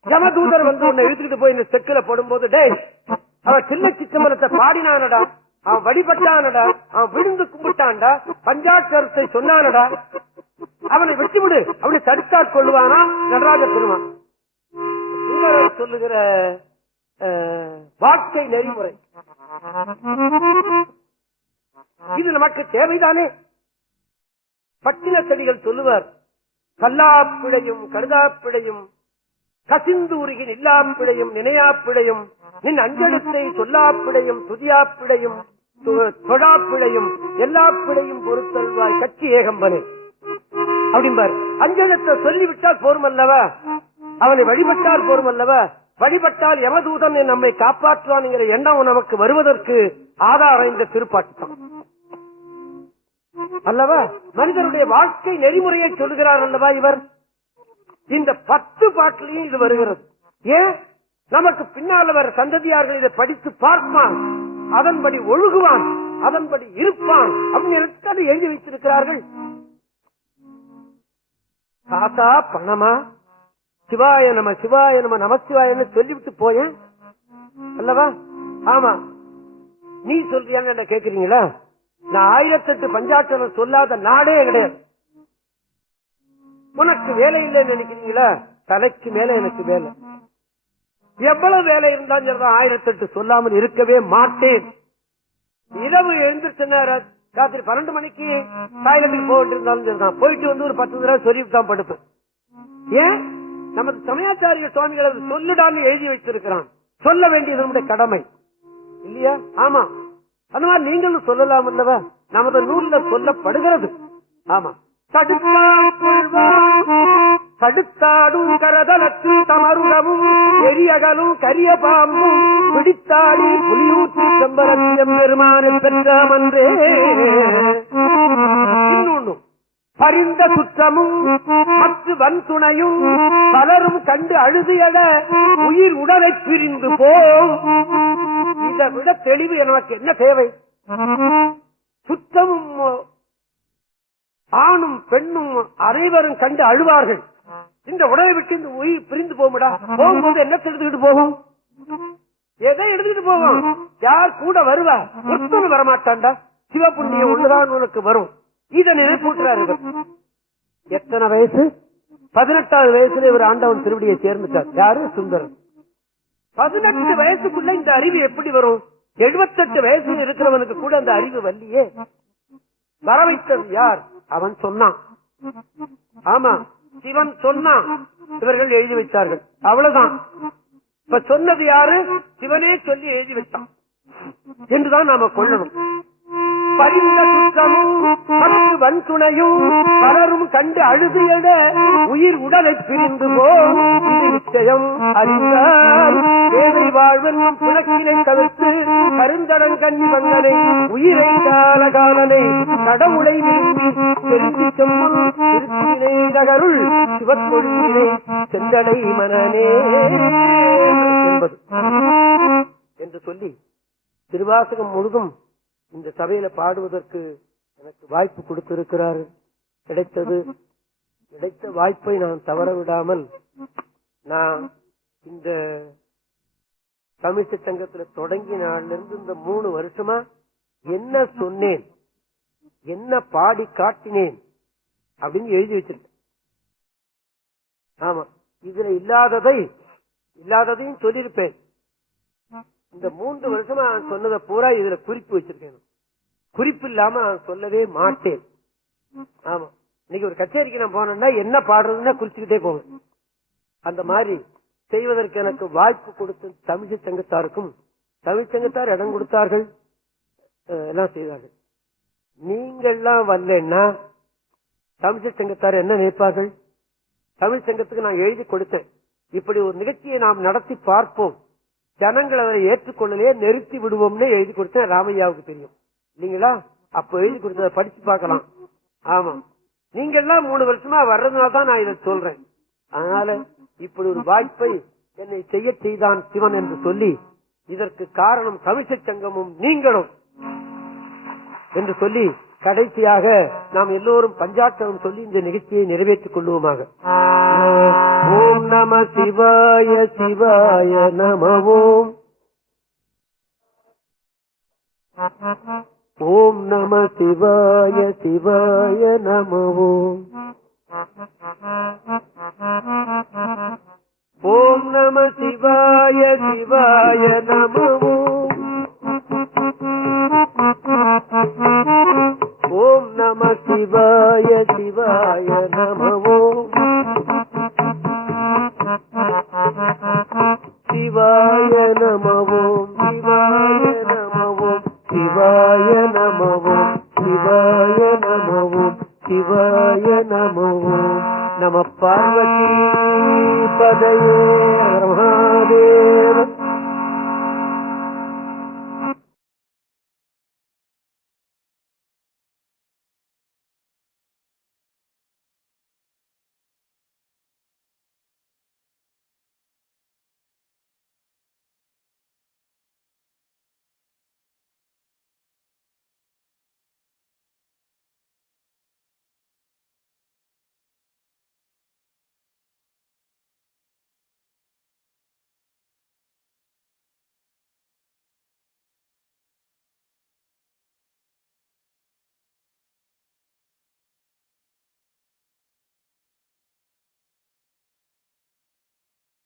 யமதூதர் வந்து உன்னை இழுத்துக்கிட்டு போய் இந்த செக்கில போடும்போது, டேய் அவன் சின்ன சித்தம்பலத்தை பாடினானடா, அவன் வழிபட்டானடா, அவன் விழுந்து கும்பிட்டான்டா, பஞ்சாட்சரத்தை சொன்னானடா, அவனை வெட்டி விடு அப்படி தடுத்தாற் கொள்ளுவானா நடராஜ பெருமான். சொல்லுகிற வாழ்க்கை நெறிமுறை இது நமக்கு தேவைதானே? பட்டின செடிகள் சொல்லுவார், கல்லாப்பிழையும் கருதாப்பிழையும் கசிந்து உருகின் இல்லாப்பிழையும் நினையாப்பிழையும் நின் அஞ்செழுத்தை சொல்லாப்பிழையும் துதியாப்பிழையும் தொழாப்பிழையும் எல்லா பிழையும் பொறுத்தல்வாய் கட்சி ஏகம்பனே அப்படிம்பார். அஞ்செழுத்தை சொல்லிவிட்டால் போரும் அல்லவா? அவனை வழிபட்டால் போரும் அல்லவா? வழிபட்டால் யமதூதன் நம்மை காப்பாற்றுவான்ங்கிற எண்ணம் நமக்கு வருவதற்கு ஆதாரம் இந்த திருப்பாட்டு அல்லவா? மனிதனுடைய வாழ்க்கை நெறிமுறையை சொல்லுகிறார் அல்லவா இவர்? இந்த 10 பாட்டிலையும் இது வருகிறது. ஏன்? நமக்கு பின்னால் வர சந்ததியார்கள் இதை படித்து பார்ப்பான், அதன்படி ஒழுகுவான், அதன்படி இருப்பான் அப்படின்னு எழுதி வைத்திருக்கிறார்கள். காசா பணமா, சிவாய நம சிவாய நம நமசிவாயன்னு சொல்லிவிட்டு போயேன் அல்லவா? ஆமா, நீ சொல்றியான்னு என்ன கேக்குறீங்களா? நான் 1008 பஞ்சாட்சரம் சொல்லாத நாடே கிடையாது. உனக்கு வேலை இல்லைன்னு நினைக்கிறீங்களா? தலைக்கு மேல எனக்கு வேலை. எவ்வளவு வேலை இருந்தாலும் 1008 சொல்லாமல் இருக்கவே மாட்டேன். இரவு எழுந்திருச்சுன்னா ராத்திரி 12 மணிக்கு டாய்லெட்டுக்கு போயிட்டு இருந்தாலும் சரிதான், போயிட்டு வந்து ஒரு 10 தடவை சொல்லிட்டு தான் படுப்பேன். ஏன்? நமது சமயாச்சாரிய சுவாமிகள் அது சொல்லுடான்னு எழுதி வைத்திருக்கிறான். சொல்ல வேண்டியது நம்முடைய கடமை இல்லையா? ஆமா, அந்த மாதிரி நீங்களும் சொல்லலாம் அல்லவா? நமது நூல்ல சொல்லப்படுகிறது. ஆமா, தடுத்தாடும் கரதலத்து தமருடமும் எரியகலும் கரிய பாம்பும் பிடித்தாடி புலியூற்றி செம்பரத்தியம் பெருமானை பெற்றாமன்றே. இன்னொன்னு, பரிந்த குற்றமும் மற்ற வன்துணையும் பலரும் கண்டு அழுதியட உயிர் உடலை பிரிந்து போம். இதை விட தெளிவு எனக்கு என்ன தேவை? சுத்தமும் ஆணும் பெண்ணும் அனைவரும் கண்டு அழுவார்கள். இந்த உடலை விட்டு இந்த உயிர் பிரிந்து போகும்டா. போகும்போது என்ன எடுத்துக்கிட்டு போகும்? எதை எடுத்துக்கிட்டு போகும்? யார் கூட வருவா? ஒருத்தர் வரமாட்டான்டா. சிவபுண்ணியம் ஒண்ணுதான் உனக்கு வரும். இதை நினைப்பூட்டுறாரு. எத்தனை வயசு? 18வது வயசுல இவர் ஆண்டவன் திருவடியை சேர்ந்துட்டார். யாரு? சுந்தரன். 18 வயசுக்குள்ள இந்த அறிவு எப்படி வரும்? 78 வயசுல இருக்கிறவனுக்கு கூட அந்த அறிவு வல்லியே. வர வைத்தது யார்? அவன் சொன்னான். ஆமா, சிவன் சொன்னான், இவர்கள் எழுதி வைத்தார்கள். அவ்வளவுதான். இப்ப சொன்னது யாரு? சிவனே சொல்லி எழுதி வைத்தான் என்றுதான் நாம கொள்ளணும். பரிந்த குற்றமும் மற்ற வன்துணையும் பலரும் கண்டு அழுதியட உயிர் உடலை பிரிந்து போம். இது நிச்சயம் அறிந்தார் ஏழை வாழ்வன் புலக்கினை தவிர்த்து கருந்தடங்கண்ணி வந்தனை உயிரை காலகாலனை கடவுளை விரும்பி தெரிந்து செம்முள் திருச்சினை நகருள் சிவத்தொழிலே செந்தடை மனநே என்பது என்று சொல்லி திருவாசகம் முழுதும் இந்த சபையில பாடுவதற்கு எனக்கு வாய்ப்பு கொடுத்திருக்கிறார். கிடைத்த வாய்ப்பை நான் தவற விடாமல், நான் இந்த தமிழ்ச்சி சங்கத்துல தொடங்கிய நாள்ல இருந்து இந்த 3 வருஷமா என்ன சொன்னேன், என்ன பாடி காட்டினேன் அப்படின்னு எழுதி வச்சிருக்கேன். ஆமா, இதுல இல்லாததையும் சொல்லியிருப்பேன். இந்த 3 வருஷமா நான் சொன்னதை பூரா இதுல குறிப்பு வச்சிருக்கேன். குறிப்பு இல்லாம நான் சொல்லவே மாட்டேன். ஆமா, இன்னைக்கு ஒரு கச்சேரிக்கு நான் போனேன்னா என்ன பாடுறதுன்னா குறிச்சுக்கிட்டே போவேன். அந்த மாதிரி செய்வதற்கு எனக்கு வாய்ப்பு கொடுத்த தமிழ் சங்கத்தாருக்கும், தமிழ் சங்கத்தார் இடம் கொடுத்தார்கள், எல்லாம் செய்தார்கள். நீங்கள்லாம் வரலன்னா தமிழ் சங்கத்தார் என்ன நினைப்பார்கள்? தமிழ் சங்கத்துக்கு நான் எழுதி கொடுத்தேன், இப்படி ஒரு நிகழ்ச்சியை நாம் நடத்தி பார்ப்போம், ஜனங்கள் அதை ஏற்றுக்கொள்ளலையே நிறுத்தி விடுவோம்னு எழுதி கொடுத்தேன். ராமையாவுக்கு தெரியும் இல்லீங்களா? அப்ப எழுதி கொடுத்ததை படிச்சு பார்க்கலாம். ஆமா, நீங்க எல்லாம் 3 வருஷமா வர்றதுனால தான் நான் இதை சொல்றேன். அதனால இப்படி ஒரு வாய்ப்பை என்னை செய்ய செய்தான் சிவன் என்று சொல்லி, இதற்கு காரணம் தமிழ்ச் சங்கமும் நீங்களும் என்று சொல்லி, கடைசியாக நாம் எல்லோரும் பஞ்சாட்சரம் சொல்லி இந்த நிகழ்ச்சியை நிறைவேற்றிக் கொள்வோமாக. ஓம் நம சிவாய சிவாய நமவோம். ஓம் நம சிவாய சிவாய நமவோம். ஓம் நம சிவாய சிவாய நமவோம். ஓம் நம சிவாய சிவாய நமவோம். சிவாய நமவோம் சிவாய நமவோம் சிவாய நமவோம் சிவாய நமவோம் சிவாய நமவோம். நம பார்வதி பதையே.